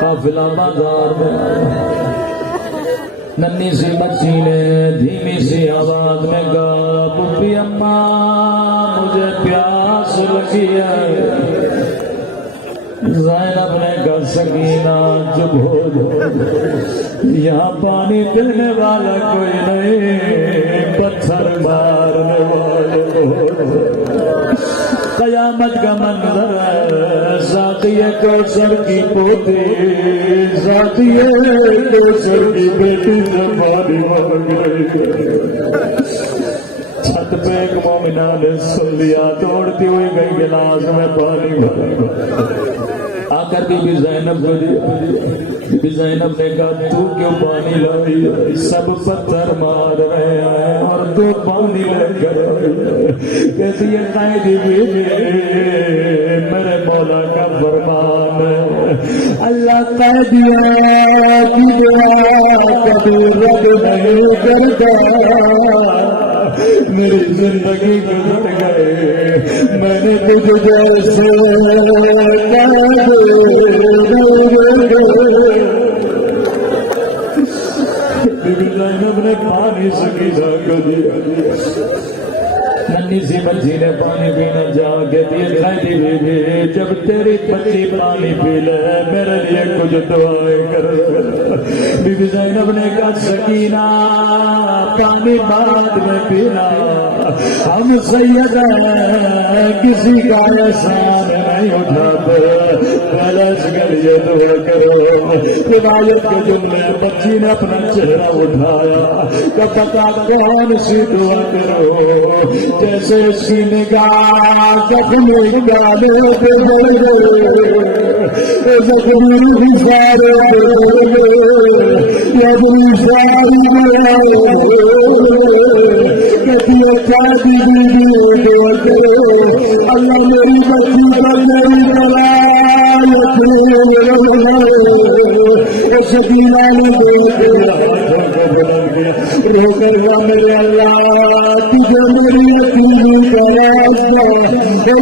قافلہ بازار میں ننھی سی بچی نے دھیمی سی آواز میں کہا پھوپھی اماں مجھے پیاس لگی ہے۔ زینب نے کہا سکینہ چپ ہو جاؤ، یہاں پانی دینے والا کوئی نہیں، پتھر مارنے والے ہو۔ قیامت کا منظر ہے، ساقی کوثر کی پوتی ساقی کوثر کی بیٹی سے پانی مانگ رہی ہے۔ چھت پہ ایک مومنہ نے سن لیا، دوڑتی ہوئی گئی گلاس میں پانی بھر آ کر بی بی زینب کو دیا۔ بی بی زینب نے کہا تو کیوں پانی لائی؟ سب پتھر مار رہے ہیں اور تو پانی لے کر آئی ہے۔ کہتی ہے قائدی بیوی میرے مولا کا فرمان ہے، اللہ قائدیوں کی دعا کبھی رد نہیں کرتا۔ میری زندگی گزر گئے میں نے تجھ جیسے بی بی زینب نے پانی سکینہ کو دیا۔ ننھی سی بچی نے پانی پینا جا کے دیا، جب تیری بچی پانی پی لے میرے لیے کچھ دعائیں کر۔ بی بی زینب نے کہا سکینہ پانی بعد میں پینا، ہم سید ہیں کسی کا احسان نہیں اٹھاتے، اس کے لیے دعا کرو. روایت کے جملے بچی نے اپنا چہرہ اٹھایا کہ پتا کون سی دعا کرو. جیسے اس کی نگاہ زخم ڈالے زخمی سارے اللہ میری بچی پر میری شکیلا نے رو کر میرے اللہ تجھے میری یقینی کا راستہ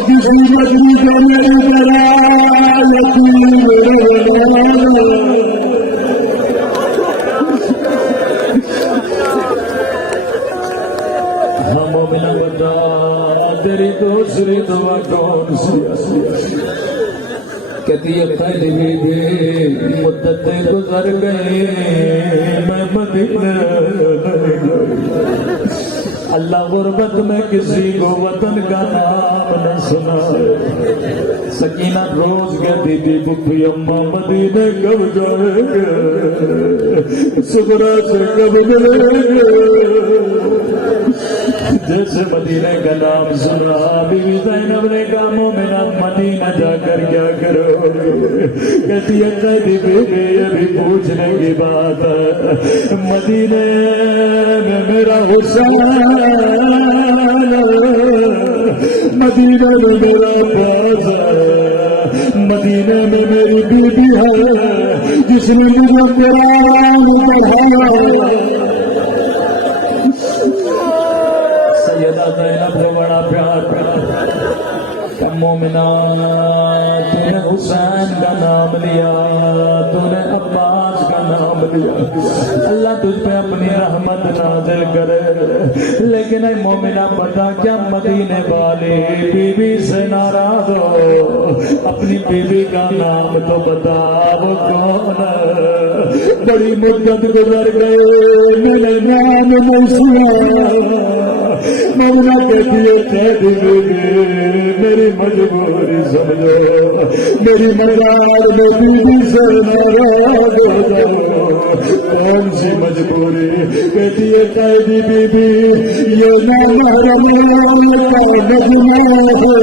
کسی مچھلی کا میری طرح یقین تیری دوسری دعا کون سی؟ کہتی ہے مدتیں گزر گئے میں مدینہ اللہ غربت میں کسی کو وطن کا نام نہ سنا. سکینہ روز کہتی تھی بکھی اماں مدینے کب جائے گے سبرا سے کب ملے گے. جیسے مدینے کا نام سنا بی بی زینب نے کہا مومنہ مدینہ جا کر کیا کرو گے؟ کہتی ہے قیدی بیٹے یہ بھی پوچھنے کی بات ہے. مدینے میں میرا حسین مدینے میں میرا پیاس ہے مدینے میں میری بیوی ہے جس نے مجھے قرآن پڑھایا. زینب سے بڑا پیار مومنہ تو نے حسین کا نام لیا تو نے عباس کا نام لیا. اللہ تجھ پہ اپنی رحمت نازل کرے. لیکن اے مومنہ پتا کیا مدینے والی بیوی سے ناراض ہو. اپنی بیوی کا نام تو بتا وہ کون ہے. بڑی مدت گزر گئے میرے نام موسیٰ مولا کہتی ہے قیدی بیوی میری مجبوری سمجھو میری مزار میں بیوی سے ناراض ہو جاؤ. کون سی مجبوری؟ کہتی ہے قیدی بیوی یہ نامحرم کا نظمہ ہے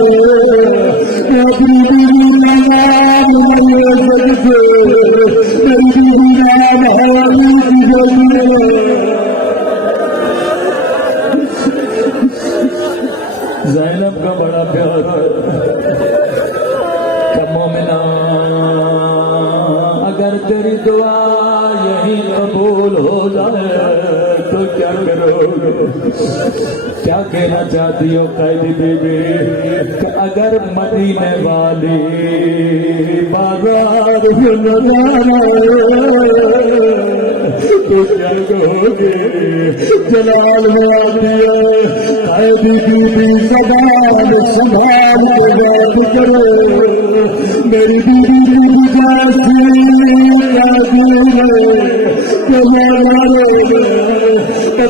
اپنی بیوی نام ملے سکتے میری بیوی نام حوالی کی جلدی ہے. زینب کا بڑا پیار کہ مومنہ اگر تیری دعا یہی قبول ہو جائے تو کیا کرو گے؟ کیا کہنا چاہتی ہو قیدی بیوی کہ اگر مدینے والی بازار میں نظر تو کیا کہو گے؟ جلال میں آتی ہے قیدی بیوی زبان سنبھال کے بات کرو میری بیوی بیوی جیسی قیدی ہے کہ میں مارے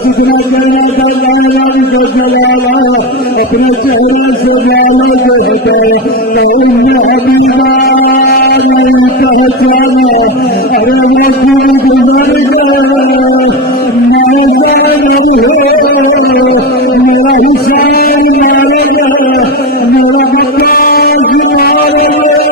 جتنا کہنا تھا لالا کا جلالا اپنے چہرے سے لالا سے ہٹایا تو ان میں حبیبہ نہیں پہچانا. ارے وہ پوری گزر گئے میں زینب میرا حسین مارے گئے میرا عباس مارے گئے.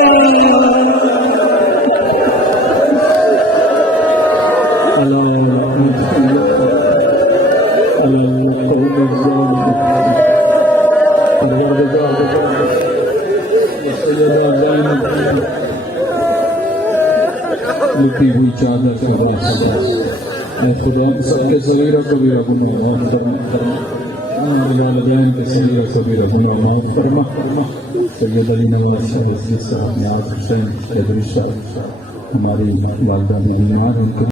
لٹی ہوئی چادر سے اے خدا سب کے صغیرہ کبیرہ گناہ معاف فرما والدین کے صغیرہ کبیرہ گناہ معاف فرما. سید علی نواز شاہ صاحب نے آج حسین قیدری صاحب ہماری والدہ بھی بیمار ہیں.